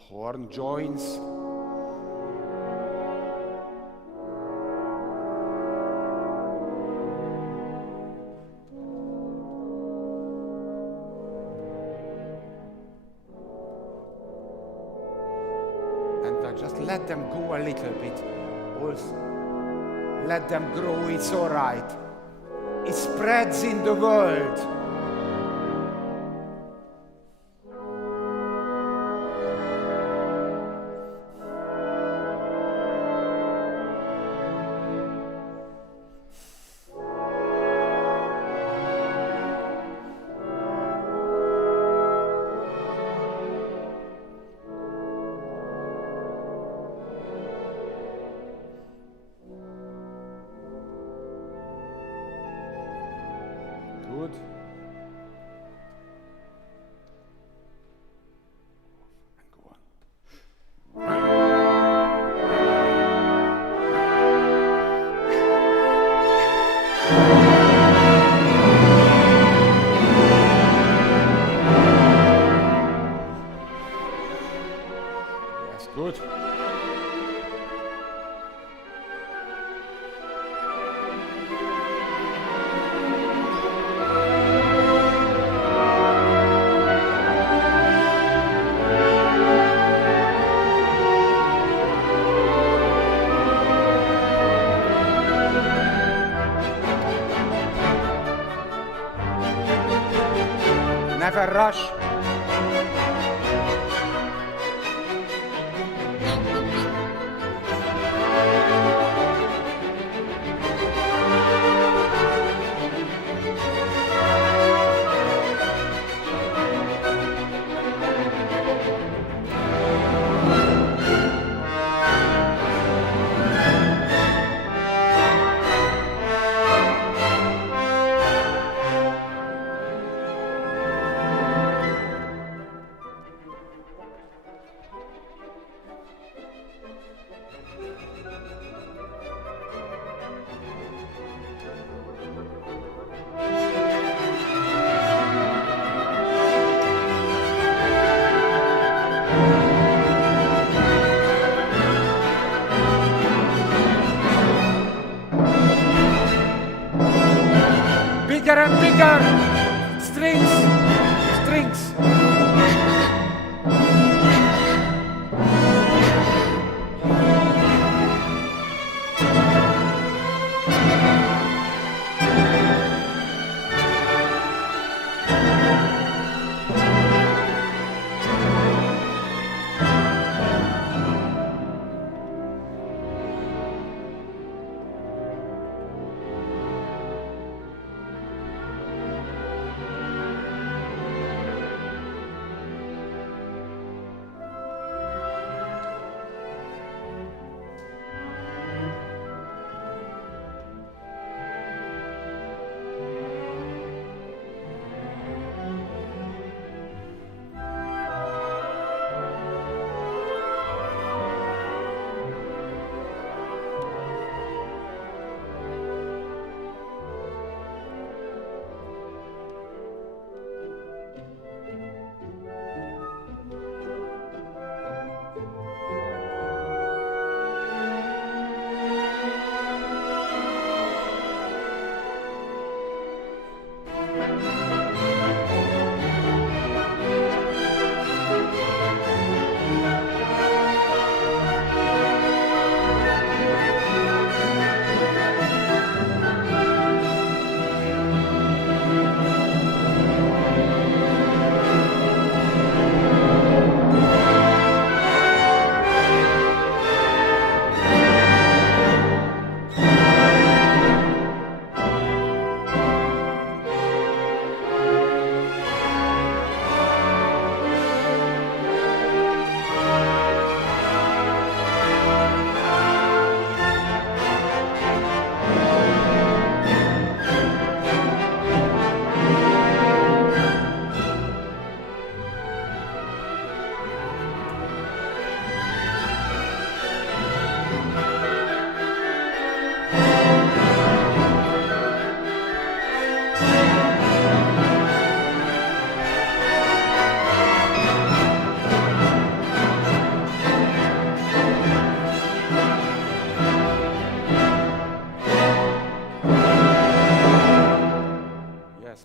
Horn joins. And just let them go a little bit. Also, let them grow, it's all right. It spreads in the world. Good. Never rush. Bigger and bigger! Strings! Strings!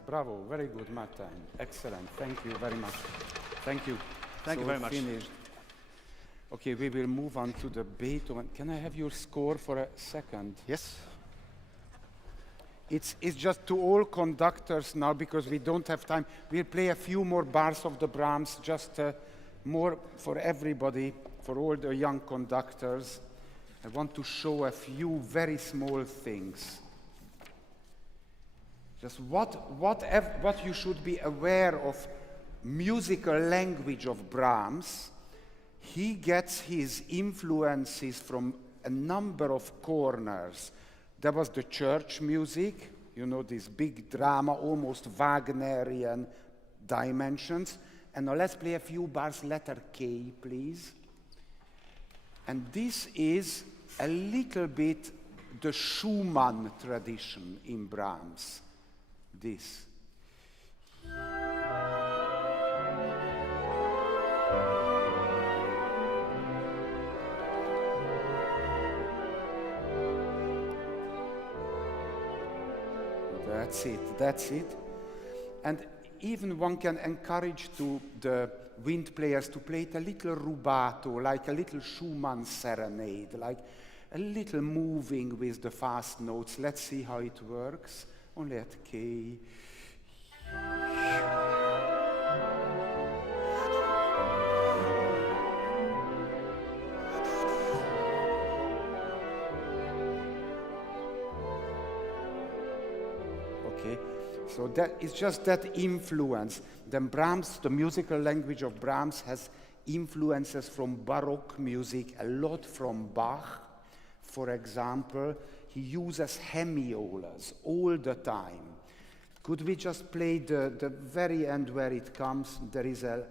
Bravo, very good, Martijn. Excellent. Thank you very much. Thank you. Thank you very much. Finished. Okay, we will move on to the Beethoven. Can I have your score for a second? Yes. It's just to all conductors now because we don't have time. We'll play a few more bars of the Brahms, just more for everybody, for all the young conductors. I want to show a few very small things. Just what you should be aware of musical language of Brahms. He gets his influences from a number of corners. There was the church music, you know, this big drama, almost Wagnerian dimensions. And now let's play a few bars, letter K, please. And this is a little bit the Schumann tradition in Brahms. This. That's it. And even one can encourage the wind players to play it a little rubato, like a little Schumann serenade, like a little moving with the fast notes. Let's see how it works. Only at K. Okay, so that is just that influence. Then Brahms, the musical language of Brahms has influences from Baroque music, a lot from Bach. For example, he uses hemiolas all the time. Could we just play the very end where it comes? There is a,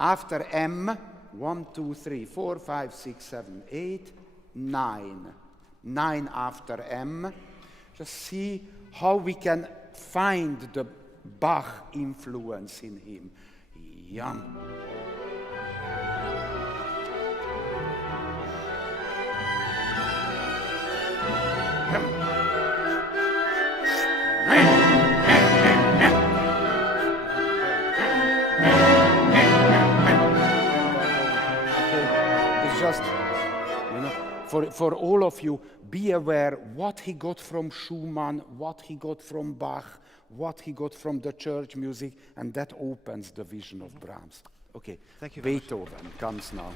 after M, 1, 2, 3, 4, 5, 6, 7, 8, 9. 9 after M. Just see how we can find the Bach influence in him. Yum. It's just, you know, for all of you, be aware what he got from Schumann, what he got from Bach, what he got from the church music, and that opens the vision of Brahms. Okay, Thank you very much. Beethoven comes now.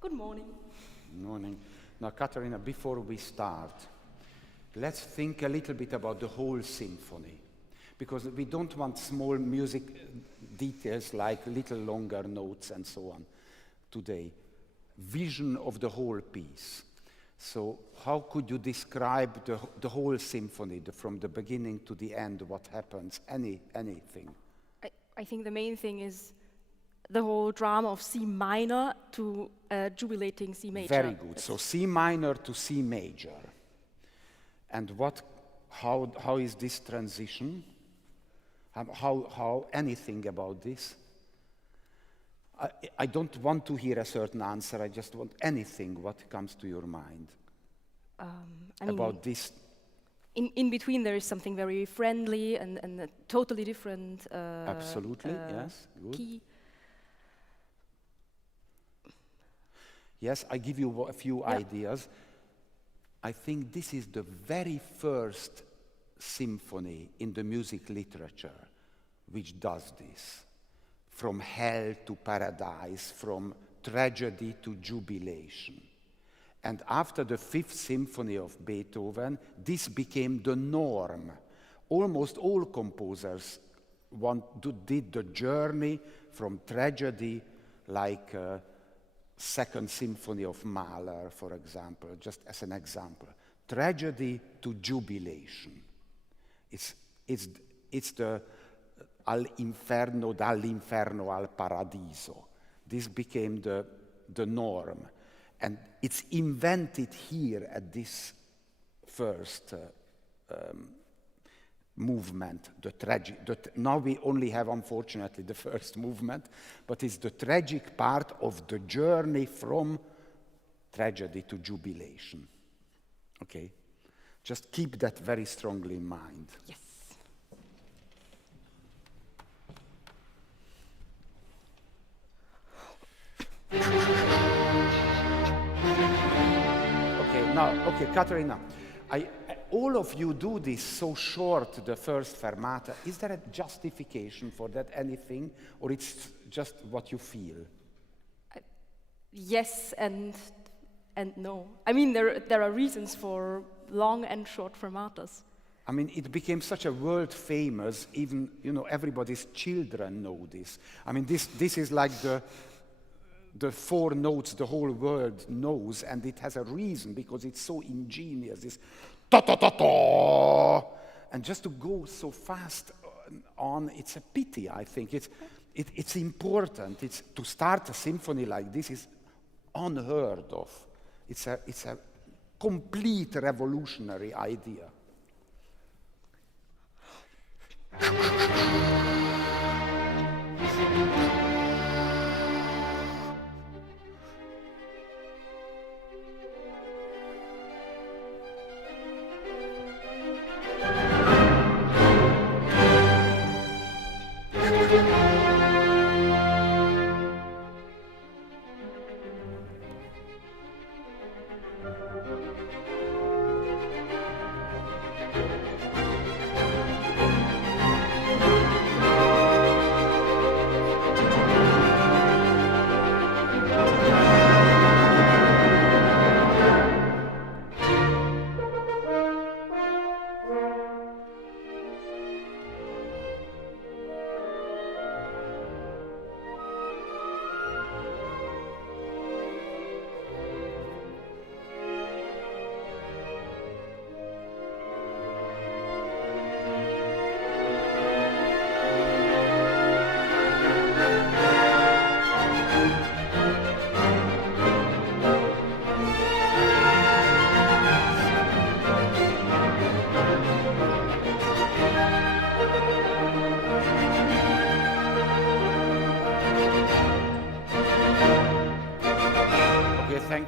Good morning. Morning. Now, Katharina, before we start, let's think a little bit about the whole symphony, because we don't want small music details like little longer notes and so on today. Vision of the whole piece. So how could you describe the whole symphony, from the beginning to the end, what happens, anything? I think the main thing is the whole drama of C minor to jubilating C major. Very good. So C minor to C major. And how is this transition? How anything about this? I don't want to hear a certain answer. I just want anything what comes to your mind about this. In between there is something very friendly and a totally different Absolutely, yes, good. key. Yes, I give you a few ideas. I think this is the very first symphony in the music literature which does this. From hell to paradise, from tragedy to jubilation. And after the Fifth Symphony of Beethoven, this became the norm. Almost all composers did the journey from tragedy, like Second Symphony of Mahler, for example, just as an example. Tragedy to jubilation. It's the dall'inferno al paradiso. This became the norm. And it's invented here at this first movement, now we only have, unfortunately, the first movement, but it's the tragic part of the journey from tragedy to jubilation. Okay? Just keep that very strongly in mind. Yes. Okay, Katharina, all of you do this so short, the first fermata. Is there a justification for that, anything, or it's just what you feel? Yes and no. I mean, there are reasons for long and short fermatas. I mean, it became such a world famous, even, everybody's children know this. I mean, this is like the four notes the whole world knows, and it has a reason, because it's so ingenious. It's ta-ta-ta-ta! And just to go so fast on, it's a pity, I think. It's important. To start a symphony like this is unheard of. It's a complete revolutionary idea.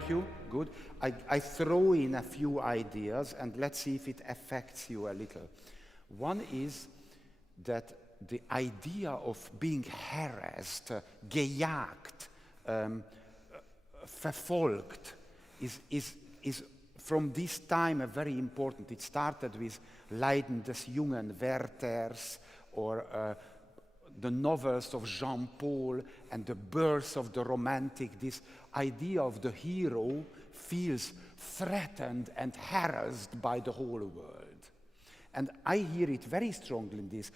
thank you. Good. I throw in a few ideas and let's see if it affects you a little. One is that the idea of being harassed, gejagt, verfolgt, is from this time a very important. It started with Leiden des jungen Werthers, or the novels of Jean-Paul and the birth of the romantic. This idea of the hero feels threatened and harassed by the whole world. And I hear it very strongly in this.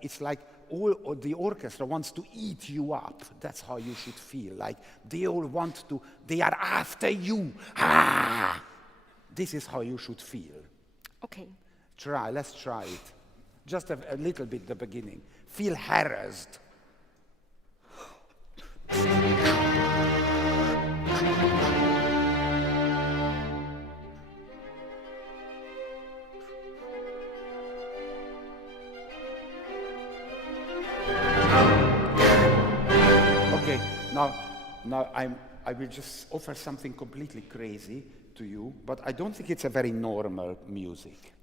It's like all the orchestra wants to eat you up. That's how you should feel. Like they are after you. Ah! This is how you should feel. Okay. Let's try it. Just a little bit the beginning. Feel harassed. Okay, now I will just offer something completely crazy to you, but I don't think it's a very normal music.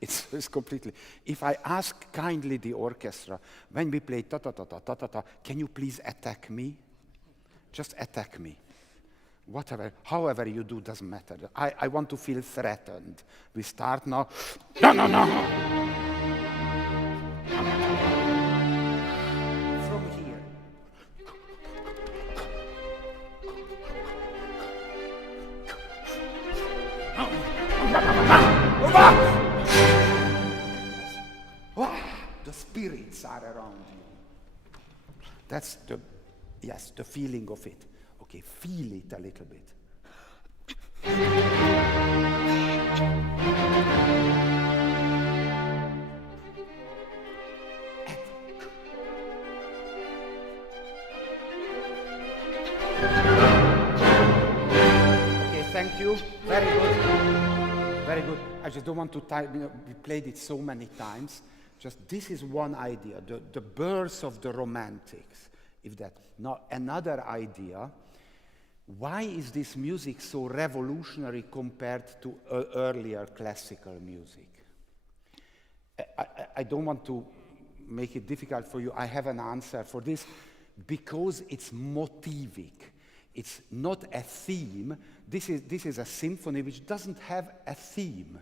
It's completely. If I ask kindly the orchestra, when we play ta-ta-ta-ta-ta-ta, can you please attack me? Just attack me. Whatever, however you do, doesn't matter. I want to feel threatened. We start now. No. From here. The spirits are around you. That's the feeling of it. Okay, feel it a little bit. Okay, thank you. Very good. Very good. I just don't want to we played it so many times. Just this is one idea, the birth of the romantics. If that. Now another idea, why is this music so revolutionary compared to earlier classical music? I don't want to make it difficult for you. I have an answer for this. Because it's motivic. It's not a theme. This is a symphony which doesn't have a theme.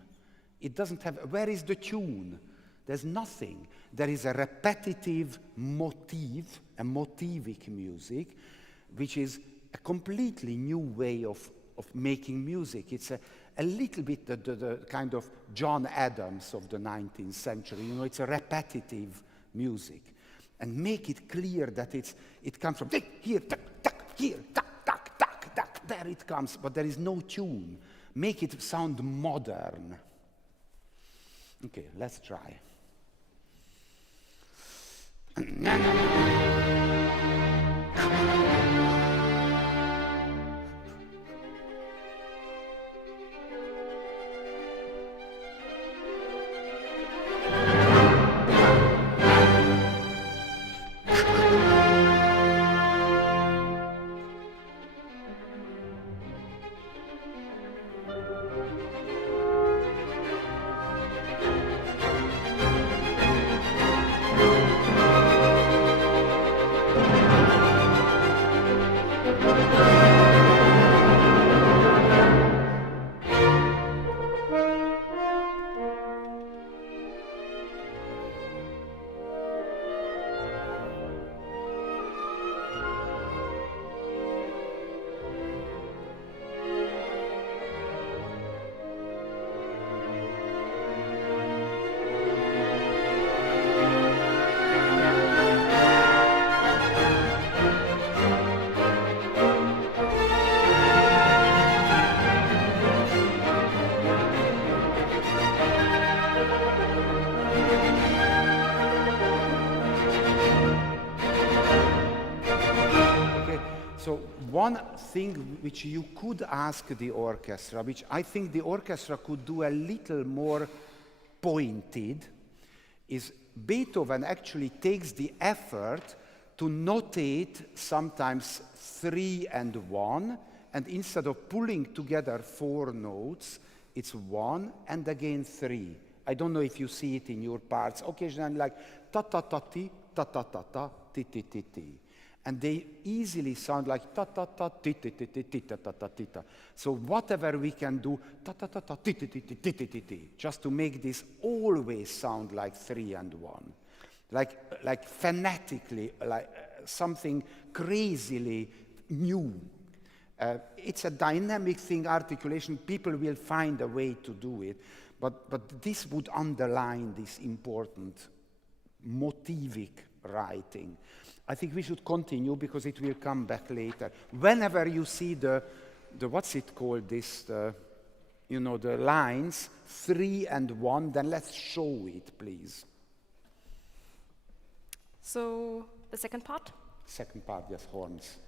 It doesn't have, where is the tune? There's nothing. There is a repetitive motif, a motivic music, which is a completely new way of making music. It's a little bit the kind of John Adams of the 19th century. You know, it's a repetitive music. And make it clear that it comes from here, tuck, tuck, here, tuck, tuck, tuck, tuck, there it comes, but there is no tune. Make it sound modern. Okay, let's try. One thing which you could ask the orchestra, which I think the orchestra could do a little more pointed, is Beethoven actually takes the effort to notate sometimes 3 and 1 and instead of pulling together 4 notes, it's 1 and again 3. I don't know if you see it in your parts. Occasionally like ta-ta-ta-ti, ta-ta-ta-ta, ti-ti-ti-ti. And they easily sound like ta-ta-ta, ti-ti-ti-ti, ta-ta-ta-ti-ta. So whatever we can do, ta-ta-ta-ta, ti-ti-ti-ti, ti-ti-ti-ti, just to make this always sound like 3 and 1. Like phonetically, like something crazily new. It's a dynamic thing, articulation. People will find a way to do it. But this would underline this important motivic writing. I think we should continue because it will come back later. Whenever you see the what's it called, this, you know, the lines, 3 and 1, then let's show it, please. So the second part? Second part, yes, horns.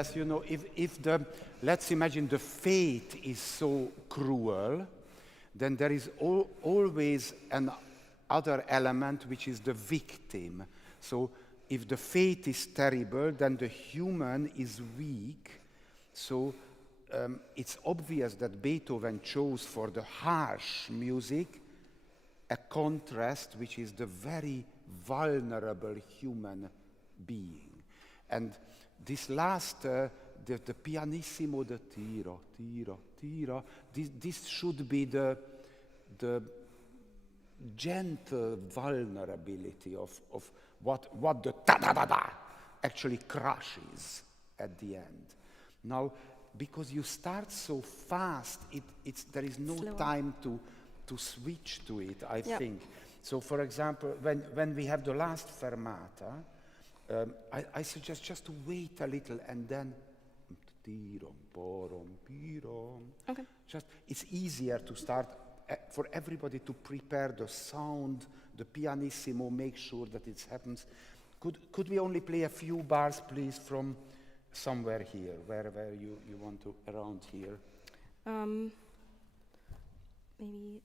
Yes, you know, if the, let's imagine the fate is so cruel, then there is always an other element which is the victim. So if the fate is terrible, then the human is weak. So it's obvious that Beethoven chose for the harsh music a contrast which is the very vulnerable human being. And this last, the pianissimo, the tiro, tiro, tiro, this should be the gentle vulnerability of what the ta-da-da-da actually crushes at the end. Now, because you start so fast, there is no Slower. time to switch to it, I think. So, for example, when we have the last fermata, I suggest just to wait a little and then Okay. just it's easier to start for everybody to prepare the sound, the pianissimo, make sure that it happens. Could we only play a few bars, please, from somewhere here, wherever you want to, around here? Maybe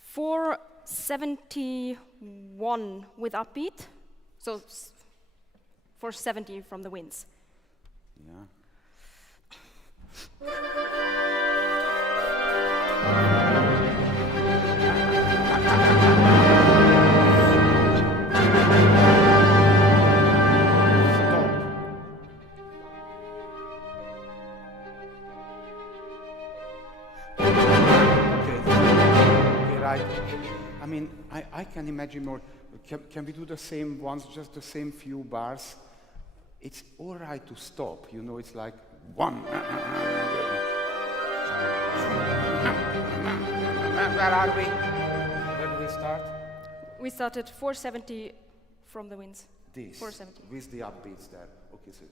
471 with upbeat, so 470 from the winds. Yeah. I mean, I can imagine more. Can we do the same ones, just the same few bars? It's all right to stop, you know, it's like one. Where are we? Where do we start? We started 470 from the winds. This, 470. with the upbeats there. Okay, so.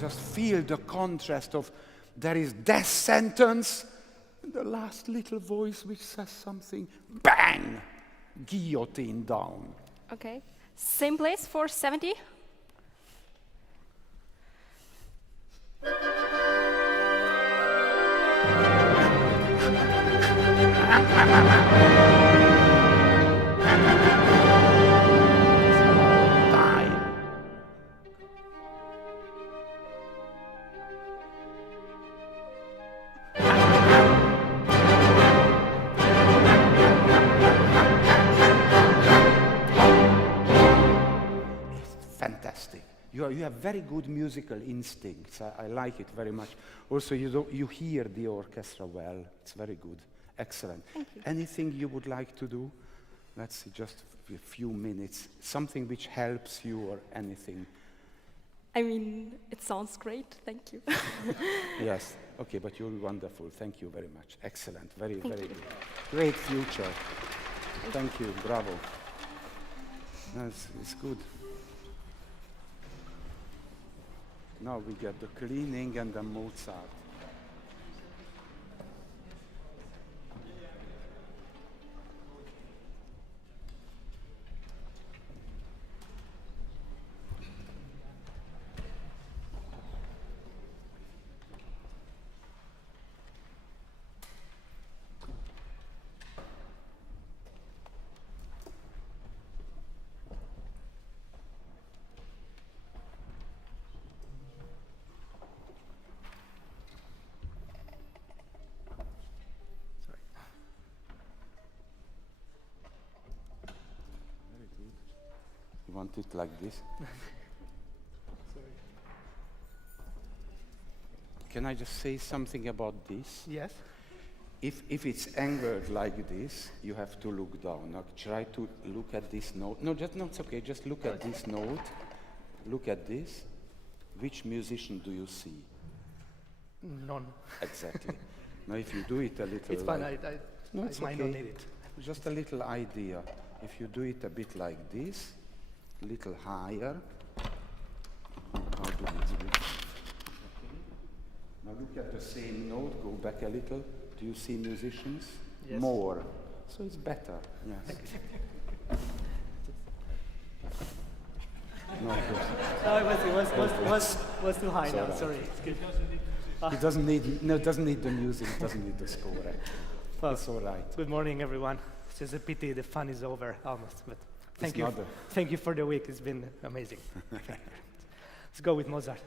Just feel the contrast of there is death sentence, and the last little voice which says something, bang, guillotine down. Okay. Same place, 470. You have very good musical instincts. I like it very much. Also, you hear the orchestra well. It's very good. Excellent. Thank you. Anything you would like to do? Let's see, just a few minutes. Something which helps you or anything. I mean, it sounds great. Thank you. Yes. Okay, but you're wonderful. Thank you very much. Excellent. Very, Thank very you. good. Great future. Thank you. Bravo. It's good. Now we get the cleaning and the Mozart. Want it like this? Can I just say something about this? Yes. If it's angled like this, you have to look down. Now try to look at this note. No, it's okay. Just look at this note. Look at this. Which musician do you see? None. Exactly. Now if you do it a little It's fine. like, No, it's I might okay. not need it. Just a little idea. If you do it a bit like this, a little higher. How do we do it? Okay. Now look at the same note, go back a little. Do you see musicians? Yes. More. So it's better, yes. No, good. No, it was too high now, Sorry. sorry. It's good. It doesn't need the music, it doesn't need the score. Well, It's all right. Good morning, everyone. It's just a pity the fun is over almost, but thank It's you. not a- Thank you for the week. It's been amazing. Let's go with Mozart.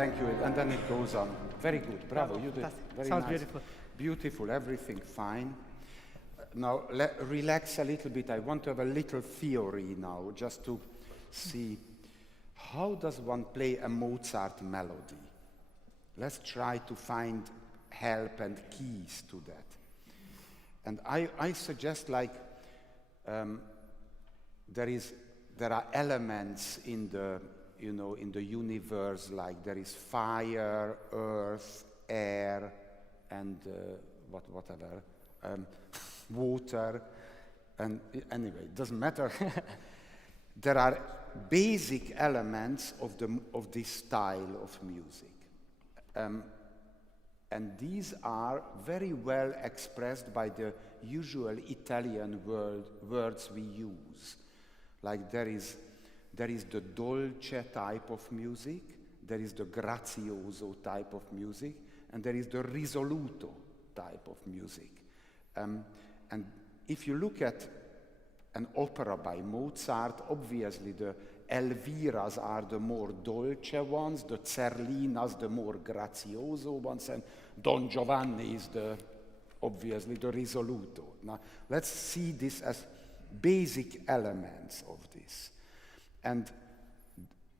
Thank you. And then it goes on. Very good. Bravo. You did. Very Sounds nice. beautiful. Beautiful. Everything fine. Now, relax a little bit. I want to have a little theory now, just to see how does one play a Mozart melody. Let's try to find help and keys to that. And I suggest, like, there are elements in the, in the universe, like there is fire, earth, air, and whatever, water, and anyway, it doesn't matter. There are basic elements of this style of music. And these are very well expressed by the usual Italian words we use. Like there is the dolce type of music, there is the grazioso type of music, and there is the risoluto type of music. And if you look at an opera by Mozart, obviously the Elviras are the more dolce ones, the Zerlinas the more grazioso ones, and Don Giovanni is obviously the risoluto. Now, let's see this as basic elements of this. And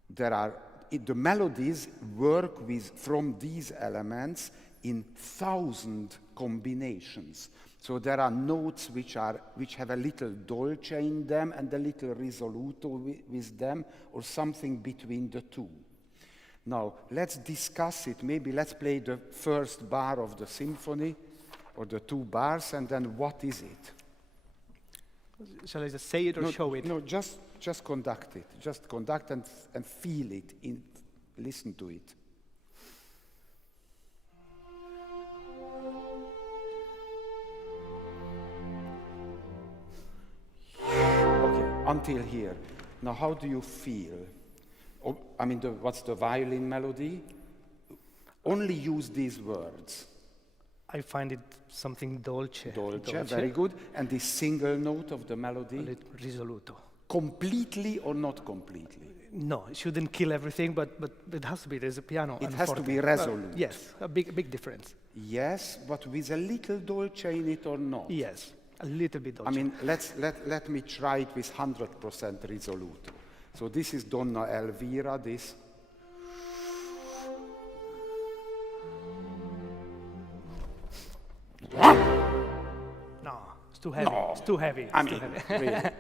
the melodies work from these elements in 1,000 combinations. So there are notes which have a little dolce in them and a little risoluto with them, or something between the two. Now, let's discuss it. Maybe let's play the first bar of the symphony, or the 2 bars, and then what is it? Shall I just say it or show it? No, just conduct it. Just conduct and feel it. Listen to it. Until here. Now, how do you feel? Oh, I mean, what's the violin melody? Only use these words. I find it something dolce. Dolce, very good. And the single note of the melody? A little risoluto. Completely or not completely? No, it shouldn't kill everything, but it has to be. There's a piano. It and has forte. to be resolute. Yes, a big difference. Yes, but with a little dolce in it or not? Yes, a little bit dolce. I mean, let me try it with 100% risoluto. So this is Donna Elvira, this. No, it's too heavy. No. It's too heavy. It's I too mean, heavy. really.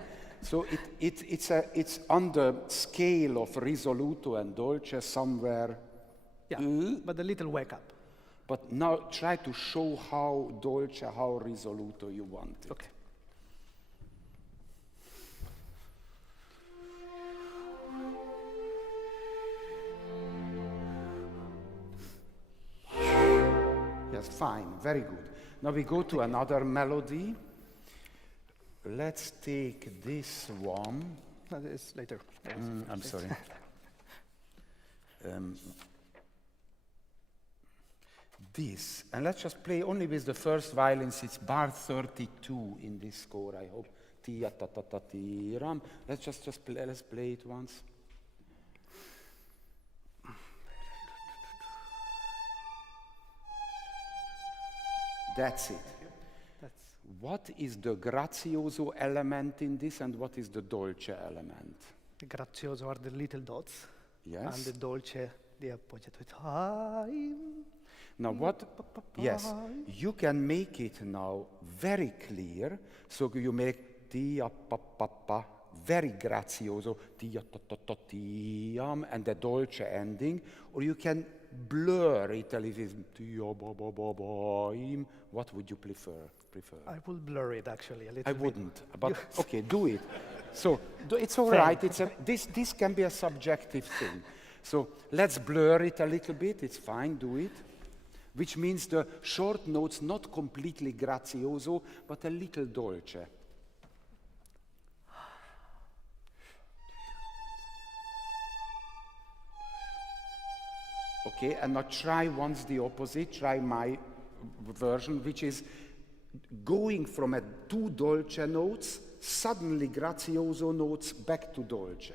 So it's on the scale of risoluto and dolce somewhere. Yeah, but a little wake up. But now try to show how dolce, how risoluto you want it. Okay. Yes, fine, very good. Now we go to another melody. Let's take this one. No, it's later. I'm sorry. This, and let's just play only with the first violins. It's bar 32 in this score, I hope. Tia ta ta ta ti ram. Let's play it once. That's it. What is the grazioso element in this, and what is the dolce element? The grazioso are the little dots. Yes. And the dolce, the appoggiato time. Now what? Yes, you can make it now very clear. So you make tia pa pa pa, very grazioso, tia ta ta ta tiam, and the dolce ending, or you can blur it a little. Tia ba ba ba ba im. What would you prefer? I will blur it actually a little I bit. wouldn't, but okay, do it. So it's all right. This can be a subjective thing. So let's blur it a little bit. It's fine. Do it. Which means the short notes not completely grazioso, but a little dolce. Okay, and now try once the opposite. Try my version, which is going from a 2 dolce notes, suddenly grazioso notes, back to dolce.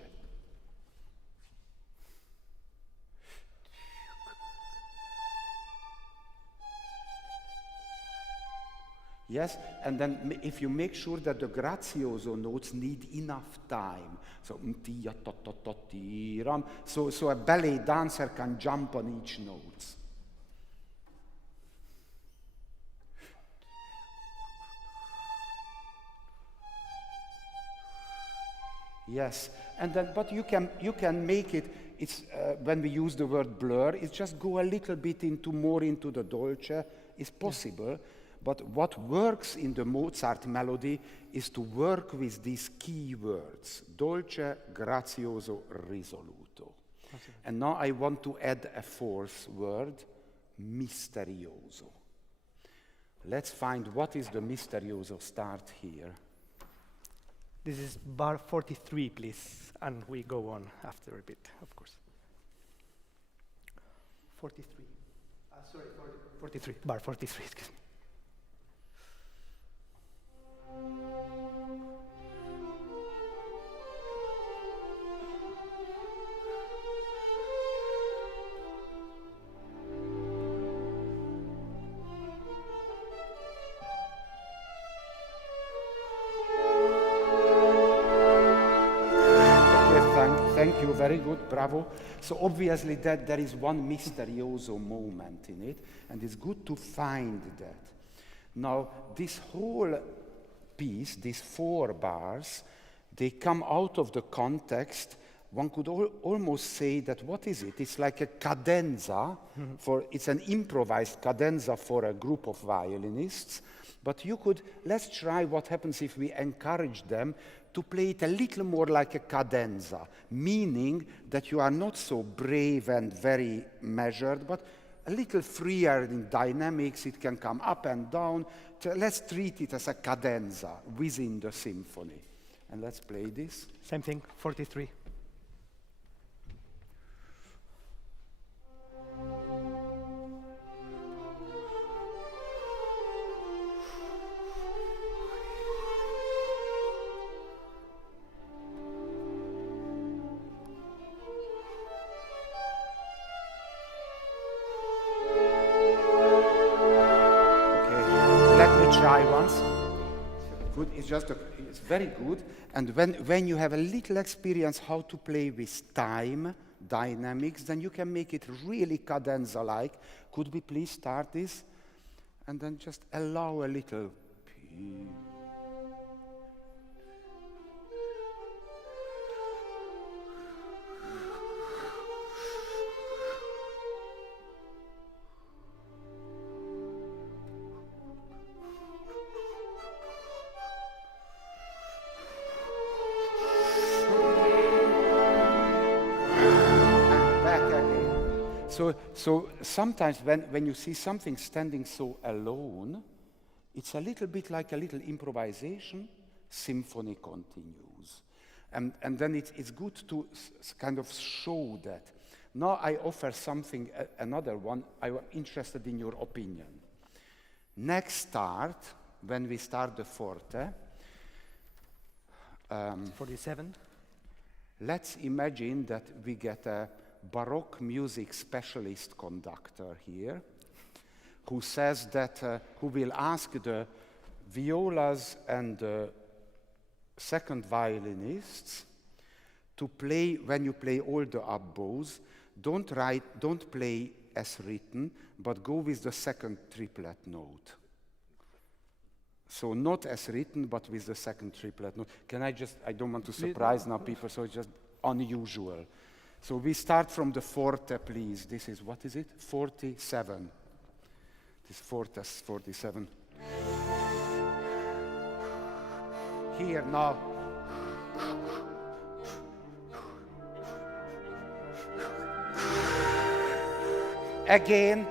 Yes, and then if you make sure that the grazioso notes need enough time, so so a ballet dancer can jump on each note. Yes, and then but you can make it. It's when we use the word blur, it's just go a little bit more into the dolce. It's possible. But what works in the Mozart melody is to work with these key words, dolce, grazioso, risoluto. And now I want to add a fourth word, misterioso. Let's find what is the misterioso start here. This is bar 43, please, and we go on after a bit, of course. 43. Sorry, 43. Bar 43, excuse me. Thank you, very good, bravo. So obviously there is one misterioso moment in it, and it's good to find that. Now, this whole piece, these 4 bars, they come out of the context. One could almost say that, what is it? It's like a cadenza, it's an improvised cadenza for a group of violinists, but let's try what happens if we encourage them to play it a little more like a cadenza, meaning that you are not so brave and very measured, but a little freer in dynamics. It can come up and down. Let's treat it as a cadenza within the symphony. And let's play this. Same thing, 43. It's very good. And when you have a little experience how to play with time, dynamics, then you can make it really cadenza-like. Could we please start this? And then just allow a little. So sometimes when you see something standing so alone, it's a little bit like a little improvisation, symphony continues. And then it's good to kind of show that. Now I offer something, another one. I'm interested in your opinion. Next start, when we start the forte. 47. Let's imagine that we get a Baroque music specialist conductor here, who says that, who will ask the violas and the second violinists to play, when you play all the up bows, don't play as written, but go with the second triplet note. So not as written, but with the second triplet note. I don't want to surprise now people, so it's just unusual. So we start from the forte, please. This is, what is it? 47. This forte is 47. Here now. Again,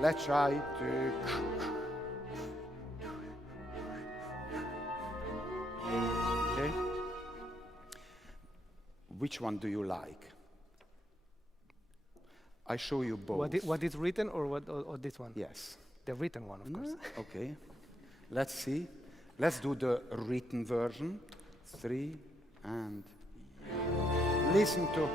let's try to. Okay. Which one do you like? I show you both. What is written or this one? Yes. The written one, of course. Okay. Let's see. Let's do the written version. 3 and listen to.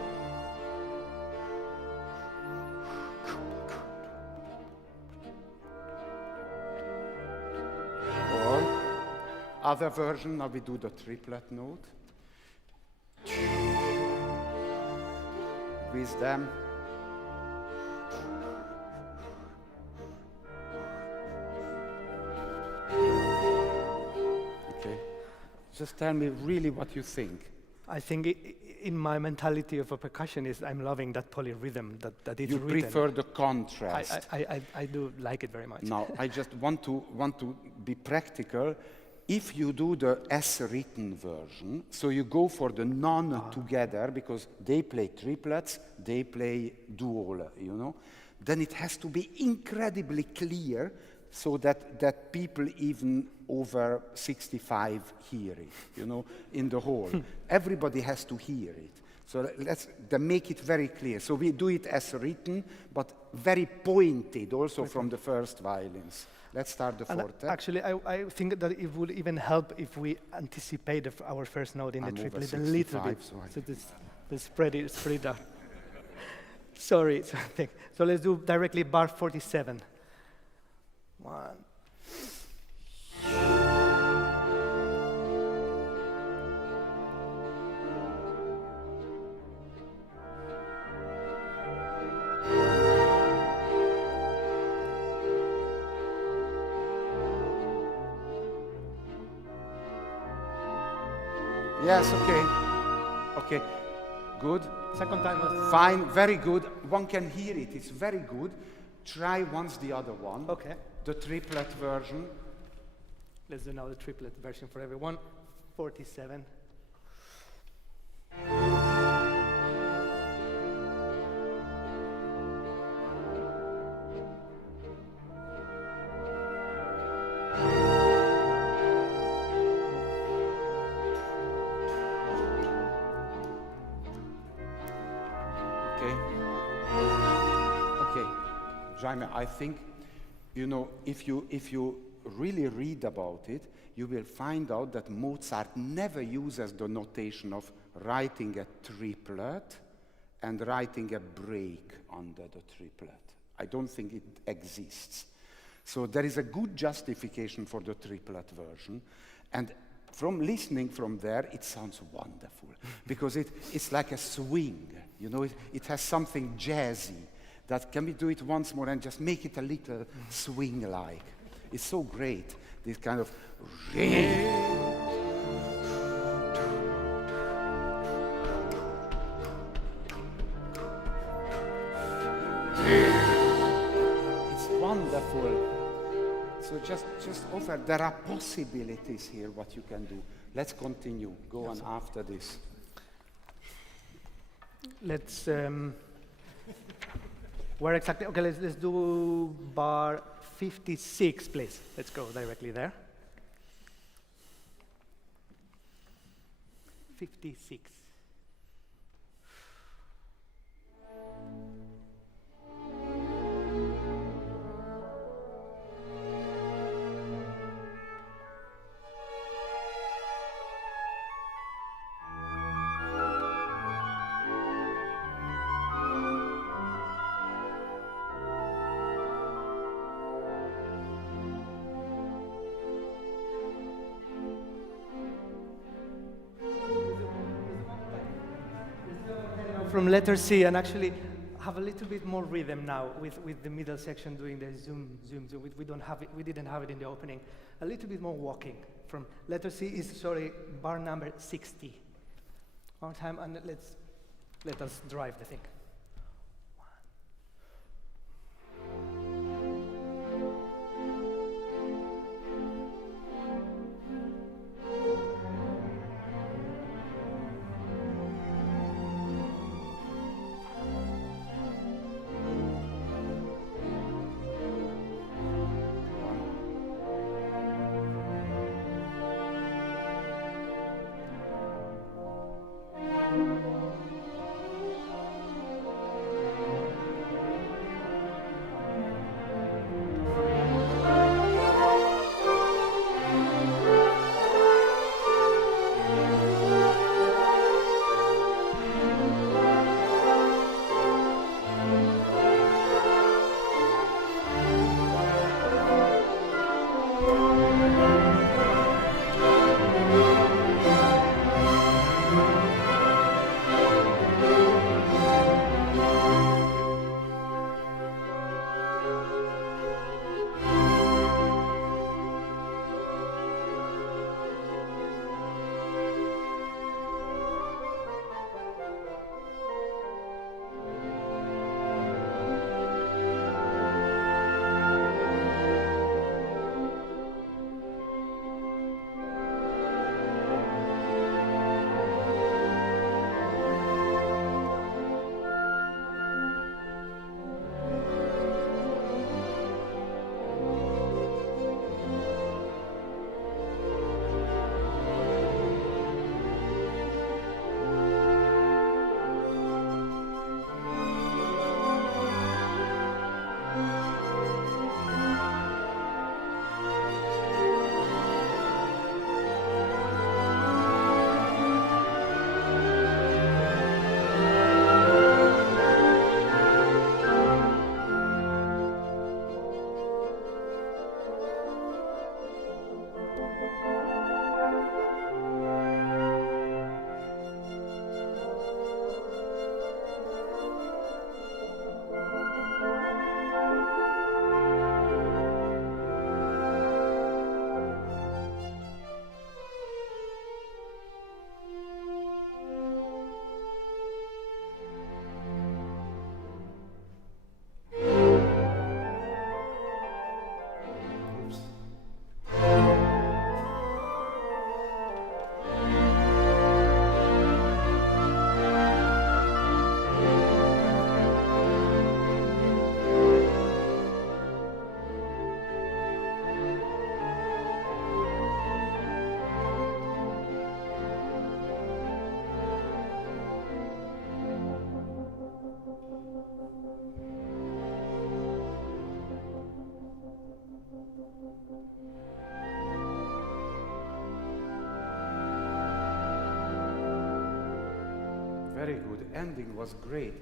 Or other version, now we do the triplet note. With them. Okay. Just tell me really what you think. I think in my mentality of a percussionist, I'm loving that polyrhythm that it's You written. prefer the contrast. I do like it very much. Now, I just want to be practical. If you do the S-written version, so you go for the non-together, because they play triplets, they play dual, you know, then it has to be incredibly clear so that people even over 65 hear it, you know, in the hall. Everybody has to hear it. So let's make it very clear. So we do it as written, but very pointed also from the first violins. Let's start the forte. Actually, I think that it would even help if we anticipate our first note in the triplet a little bit. So the spread it out. Sorry. So let's do directly bar 47. 1. Yes, okay, good. Second time was Fine, very good. One can hear it, it's very good. Try once the other one. okay. The triplet version. Let's do now the triplet version for everyone. 47. Jaume, I think, you know, if you really read about it, you will find out that Mozart never uses the notation of writing a triplet and writing a break under the triplet. I don't think it exists. So there is a good justification for the triplet version, and from listening from there, it sounds wonderful, because it's like a swing, you know, it has something jazzy. That can we do it once more and just make it a little swing-like? It's so great, this kind of... It's wonderful. So just offer, there are possibilities here what you can do. Let's continue, go on after this. Let's... Where exactly? Okay, let's do bar 56, please. Let's go directly there. 56. From letter C, and actually have a little bit more rhythm now with the middle section doing the zoom, zoom, zoom. We don't have it. We didn't have it in the opening. A little bit more walking. From letter C is bar number 60. One time, and let us drive the thing. very good. Ending was great.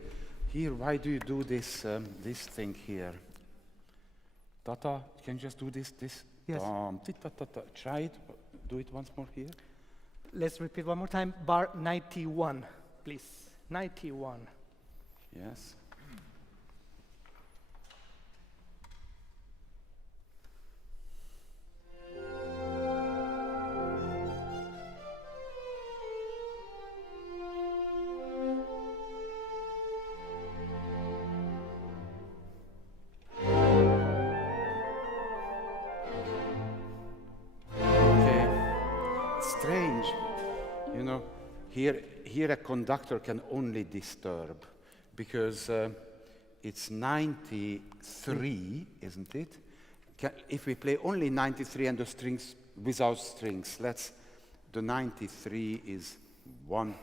Here, why do you do this this thing here? Tata, can you just do this? Yes. Try it. Do it once more here. Let's repeat one more time. Bar 91, please. 91. Yes. Here a conductor can only disturb, because it's 93, isn't it? If we play only 93 and the strings without strings, the 93 is 1.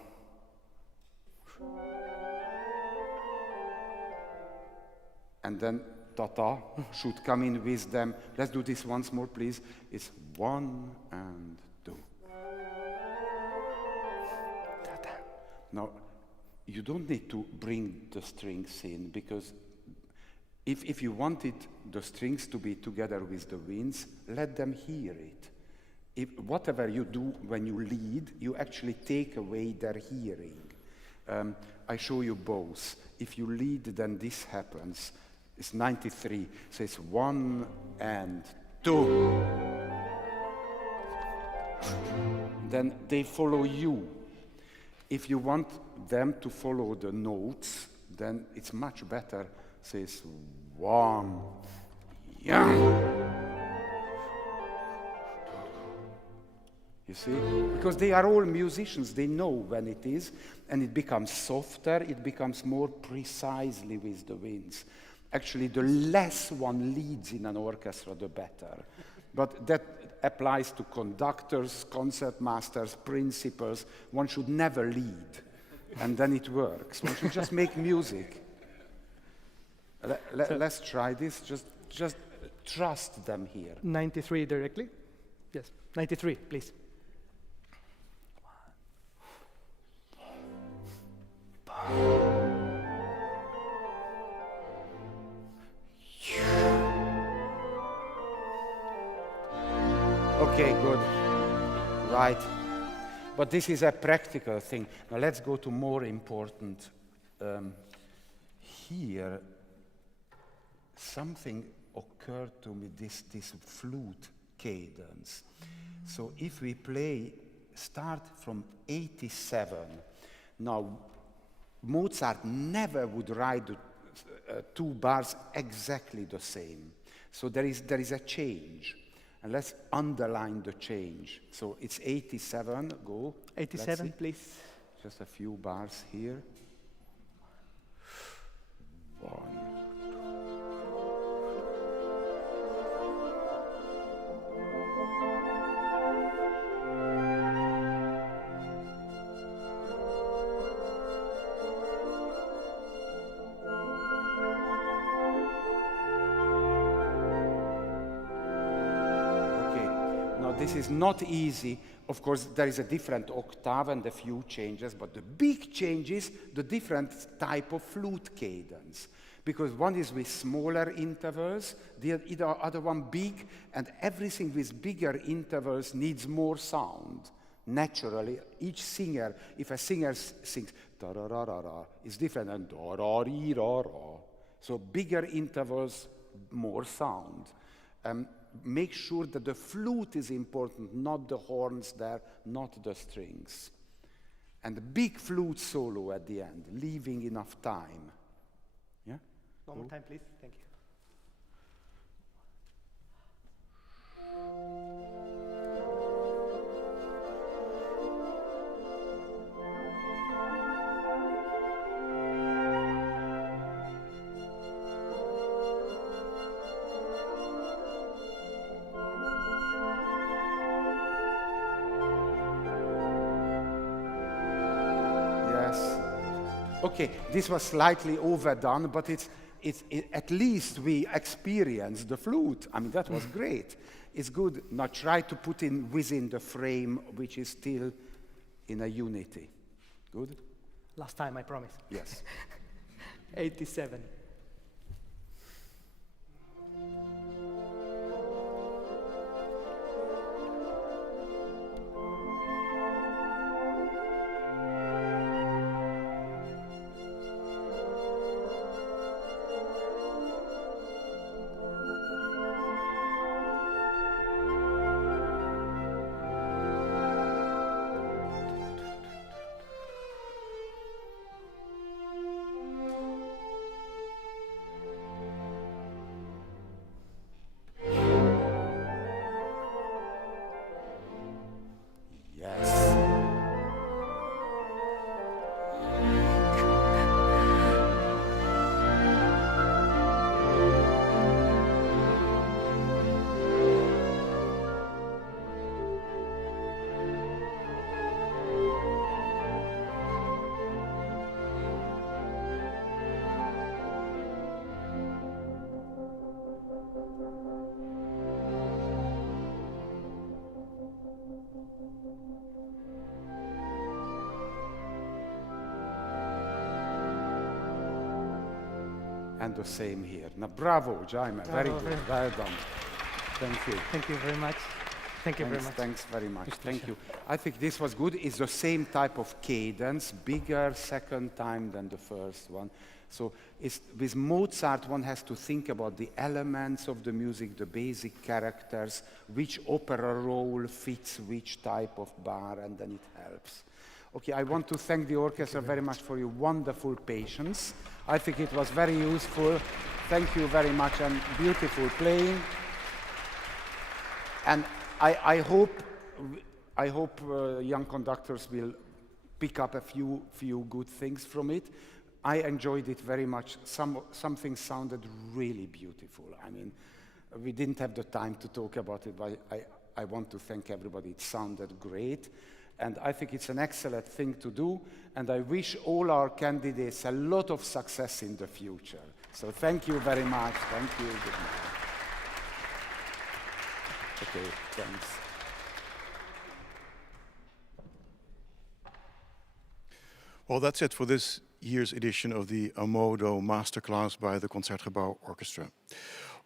And then Tata should come in with them. Let's do this once more, please. It's 1 and 2. Now, you don't need to bring the strings in, because if you wanted the strings to be together with the winds, let them hear it. Whatever you do when you lead, you actually take away their hearing. I show you both. If you lead, then this happens. It's 93, so it's 1 and 2. Then they follow you. If you want them to follow the notes, then it's much better. Says 1, yeah. You see? Because they are all musicians, they know when it is, and it becomes softer, it becomes more precisely with the winds. Actually, the less one leads in an orchestra, the better. But that applies to conductors, concertmasters, principals. One should never lead, and then it works. One should just make music. Let's try this. Just trust them here. 93 directly? Yes, 93, please. Okay, good. Right. But this is a practical thing. Now let's go to more important. Here, something occurred to me, this flute cadence. So if we start from 87, now Mozart never would write the 2 bars exactly the same. So there is a change. And let's underline the change. So it's 87, go. 87, please. Just a few bars here. 1. This is not easy. Of course, there is a different octave and a few changes, but the big change is the different type of flute cadence. Because one is with smaller intervals, the other one big, and everything with bigger intervals needs more sound. Naturally, each singer, if a singer sings da-ra-ra-ra-ra, is different than da-ra-ri-ra-ra. So bigger intervals, more sound. Make sure that the flute is important, not the horns there, not the strings. And the big flute solo at the end, leaving enough time. Yeah? One more time, please. Thank you. Okay, this was slightly overdone, but at least we experienced the flute. I mean, that was great. It's good. Now try to put in within the frame, which is still in a unity. Good? Last time, I promise. Yes. 87. And the same here. Now, bravo, Jaume. Very good. Well done. Thank you. Thank you very much. Thank you very much. Thanks very much. Thank you. I think this was good. It's the same type of cadence, bigger second time than the first one. So with Mozart, one has to think about the elements of the music, the basic characters, which opera role fits which type of bar, and then it helps. Okay, I want to thank the orchestra very much for your wonderful patience. I think it was very useful. Thank you very much, and beautiful playing. And I hope young conductors will pick up a few good things from it. I enjoyed it very much. Something sounded really beautiful. I mean, we didn't have the time to talk about it, but I want to thank everybody. It sounded great. And I think it's an excellent thing to do, and I wish all our candidates a lot of success in the future. So thank you very much. Thank you. Good night. Okay, thanks. Well, that's it for this year's edition of the Ammodo Masterclass by the Concertgebouworkest.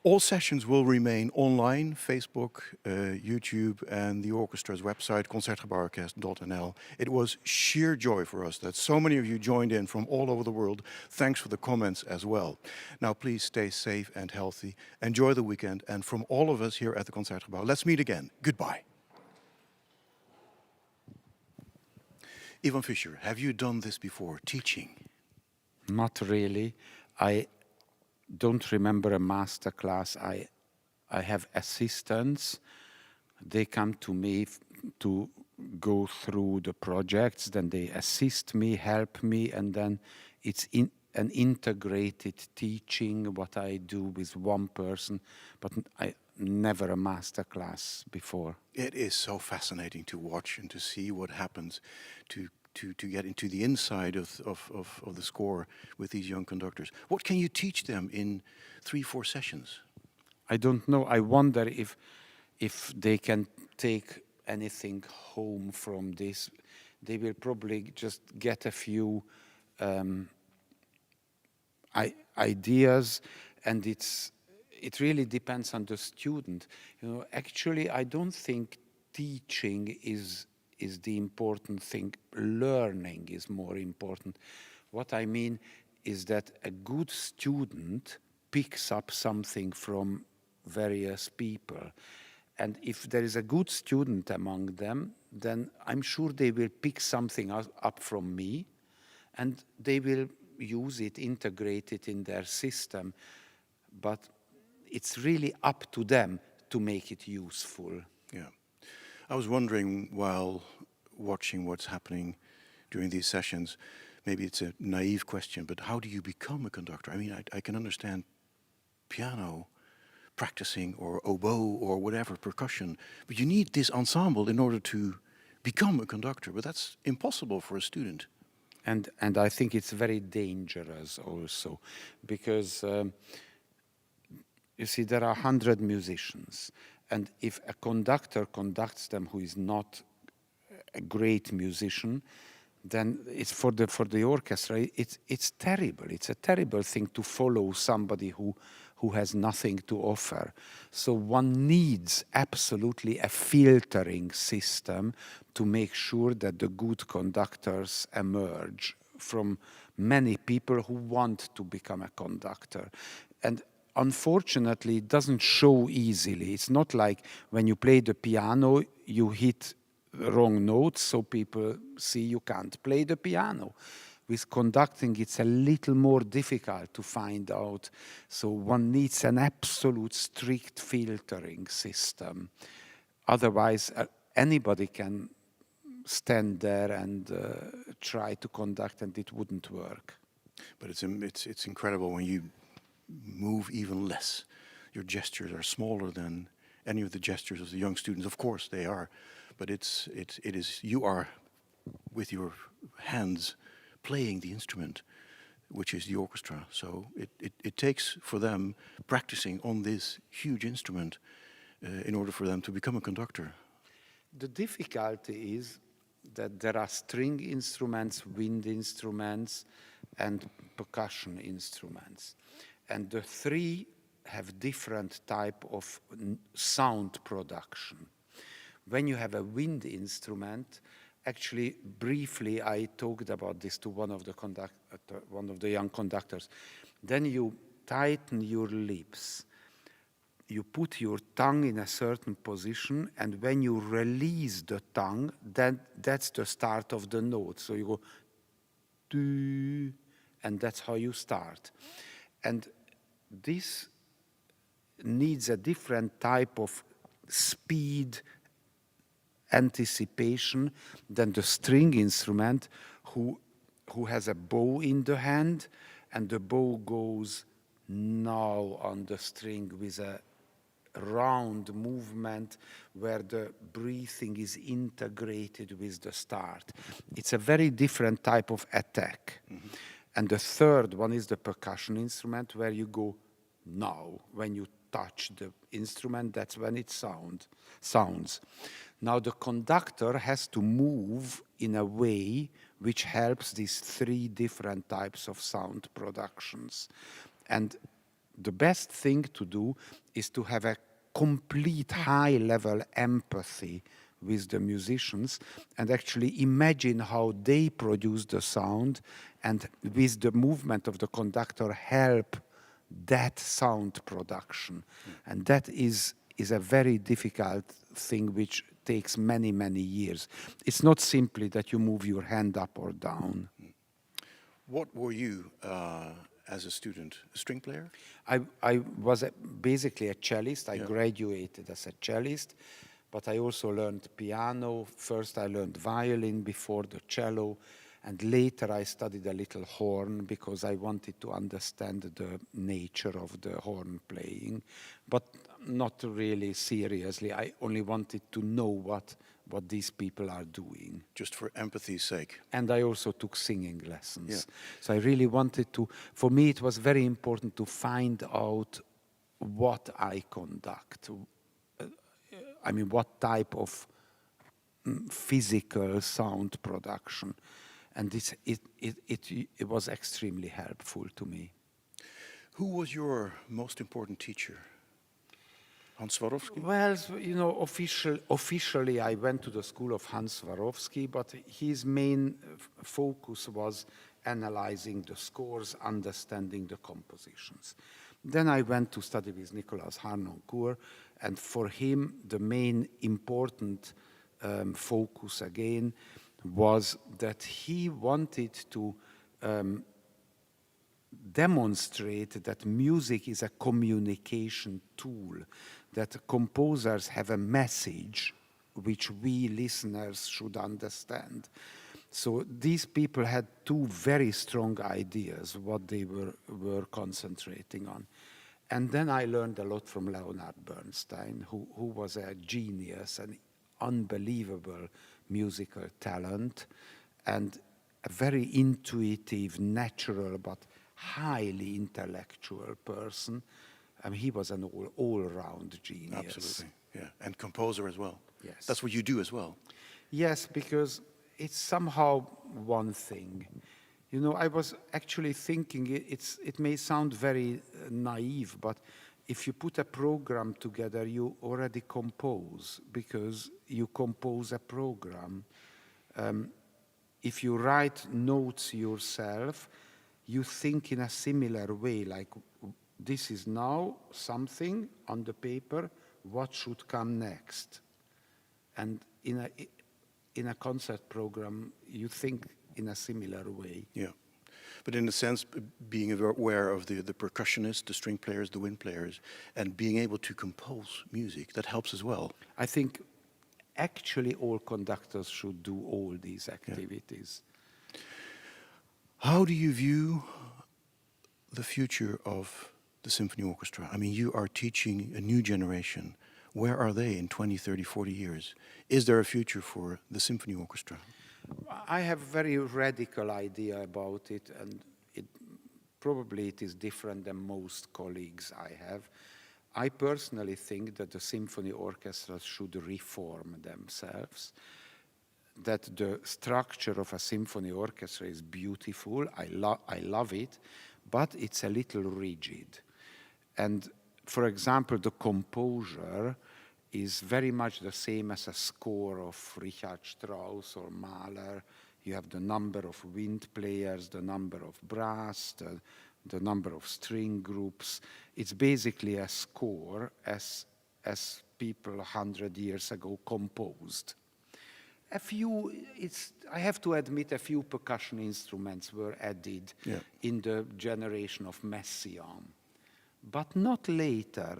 All sessions will remain online, Facebook, YouTube, and the orchestra's website, concertgebouworkest.nl. It was sheer joy for us that so many of you joined in from all over the world. Thanks for the comments as well. Now, please stay safe and healthy. Enjoy the weekend. And from all of us here at the Concertgebouw, let's meet again. Goodbye. Iván Fischer, have you done this before, teaching? Not really. I don't remember a master class. I have assistants. They come to me to go through the projects, then they assist me, help me, and then it's an integrated teaching, what I do with one person, but I never a master class before. It is so fascinating to watch and to see what happens, to get into the inside of the score with these young conductors. What can you teach them in 3-4 sessions? I don't know. I wonder if they can take anything home from this. They will probably just get a few ideas, and it really depends on the student. You know, actually, I don't think teaching is the important thing. Learning is more important. What I mean is that a good student picks up something from various people. And if there is a good student among them, then I'm sure they will pick something up from me, and they will use it, integrate it in their system. But it's really up to them to make it useful. Yeah. I was wondering while watching what's happening during these sessions, maybe it's a naive question, but how do you become a conductor? I mean, I can understand piano practicing or oboe or whatever, percussion, but you need this ensemble in order to become a conductor, but that's impossible for a student. And I think it's very dangerous also, because you see, there are 100 musicians, and if a conductor conducts them who is not a great musician, then it's for the orchestra. It's terrible. It's a terrible thing to follow somebody who has nothing to offer. So one needs absolutely a filtering system to make sure that the good conductors emerge from many people who want to become a conductor. And unfortunately, it doesn't show easily. It's not like when you play the piano, you hit wrong notes, so people see you can't play the piano. With conducting, it's a little more difficult to find out. So one needs an absolute strict filtering system. Otherwise, anybody can stand there and try to conduct, and it wouldn't work. But it's incredible when you move even less. Your gestures are smaller than any of the gestures of the young students. Of course they are, but it is you are with your hands playing the instrument, which is the orchestra. So it takes for them practicing on this huge instrument in order for them to become a conductor. The difficulty is that there are string instruments, wind instruments, and percussion instruments. And the three have different type of sound production. When you have a wind instrument, actually, briefly, I talked about this to one of the young conductors. Then you tighten your lips. You put your tongue in a certain position, and when you release the tongue, then that's the start of the note. So you go, doo, and that's how you start. And this needs a different type of speed, anticipation than the string instrument who has a bow in the hand, and the bow goes now on the string with a round movement where the breathing is integrated with the start. It's a very different type of attack. Mm-hmm. And the third one is the percussion instrument, where you go now. When you touch the instrument, that's when it sounds. Now the conductor has to move in a way which helps these three different types of sound productions. And the best thing to do is to have a complete high-level empathy with the musicians and actually imagine how they produce the sound, and with the movement of the conductor help that sound production. And that is a very difficult thing which takes many, many years. It's not simply that you move your hand up or down. What were you as a student? A string player? I was basically a cellist. I graduated as a cellist, but I also learned piano. First I learned violin before the cello, and later I studied a little horn because I wanted to understand the nature of the horn playing, but not really seriously. I only wanted to know what these people are doing. Just for empathy's sake. And I also took singing lessons. Yeah. So I really wanted to, for me it was very important to find out what I conduct. I mean, what type of physical sound production. And it was extremely helpful to me. Who was your most important teacher? Hans Swarovski? Well, you know, officially I went to the school of Hans Swarovski, but his main focus was analyzing the scores, understanding the compositions. Then I went to study with Nicolas Harnoncourt, and for him the main important focus again was that he wanted to demonstrate that music is a communication tool, that composers have a message which we listeners should understand. So these people had two very strong ideas what they were concentrating on. And then I learned a lot from Leonard Bernstein, who was a genius, an unbelievable musical talent, and a very intuitive, natural, but highly intellectual person. I mean, he was an all-round genius. Absolutely, yeah. And composer as well. Yes. That's what you do as well. Yes, because it's somehow one thing. You know, I was actually thinking, it may sound very naive, but if you put a program together, you already compose, because you compose a program. If you write notes yourself, you think in a similar way, like this is now something on the paper, what should come next? And in a concert program, you think in a similar way. Yeah. But in a sense, being aware of the percussionists, the string players, the wind players, and being able to compose music, that helps as well. I think actually all conductors should do all these activities. Yeah. How do you view the future of the symphony orchestra? I mean, you are teaching a new generation. Where are they in 20, 30, 40 years? Is there a future for the symphony orchestra? I have a very radical idea about it, and probably it is different than most colleagues I have. I personally think that the symphony orchestras should reform themselves, that the structure of a symphony orchestra is beautiful, I love it, but it's a little rigid. And for example, the composure is very much the same as a score of Richard Strauss or Mahler. You have the number of wind players, the number of brass, the number of string groups. It's basically a score as people 100 years ago composed. I have to admit, a few percussion instruments were added in the generation of Messiaen, but not later.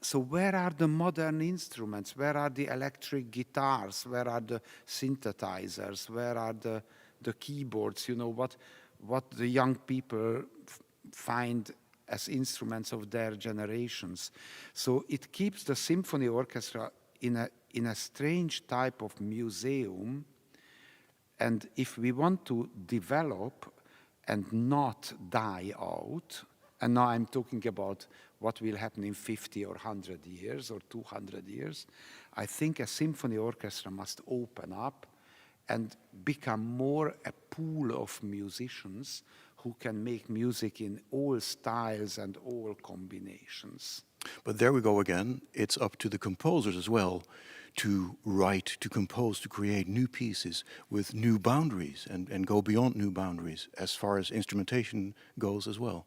So where are the modern instruments? Where are the electric guitars? Where are the synthesizers? Where are the keyboards? You know, what the young people find as instruments of their generations. So it keeps the symphony orchestra in a strange type of museum. And if we want to develop and not die out, and now I'm talking about what will happen in 50 or 100 years or 200 years, I think a symphony orchestra must open up and become more a pool of musicians who can make music in all styles and all combinations. But there we go again. It's up to the composers as well to write, to compose, to create new pieces with new boundaries and go beyond new boundaries as far as instrumentation goes as well.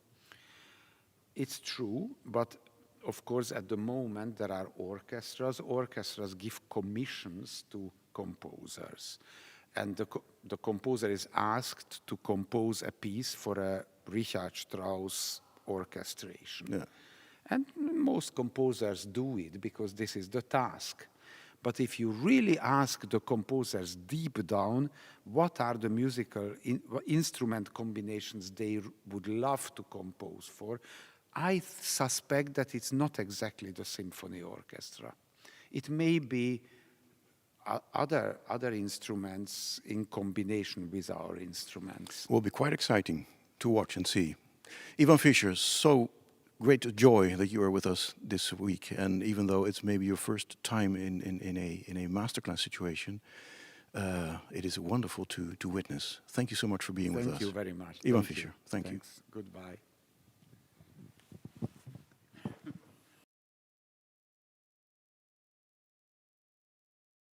It's true, but of course at the moment there are orchestras. Orchestras give commissions to composers. And the composer is asked to compose a piece for a Richard Strauss orchestration. Yeah. And most composers do it because this is the task. But if you really ask the composers deep down, what are the musical instrument combinations they would love to compose for, I suspect that it's not exactly the symphony orchestra. It may be other instruments in combination with our instruments. It will be quite exciting to watch and see. Iván Fischer, so great joy that you are with us this week. And even though it's maybe your first time in a masterclass situation, it is wonderful to witness. Thank you so much for being with us. Thank you very much. Iván Fischer, thank you. Goodbye.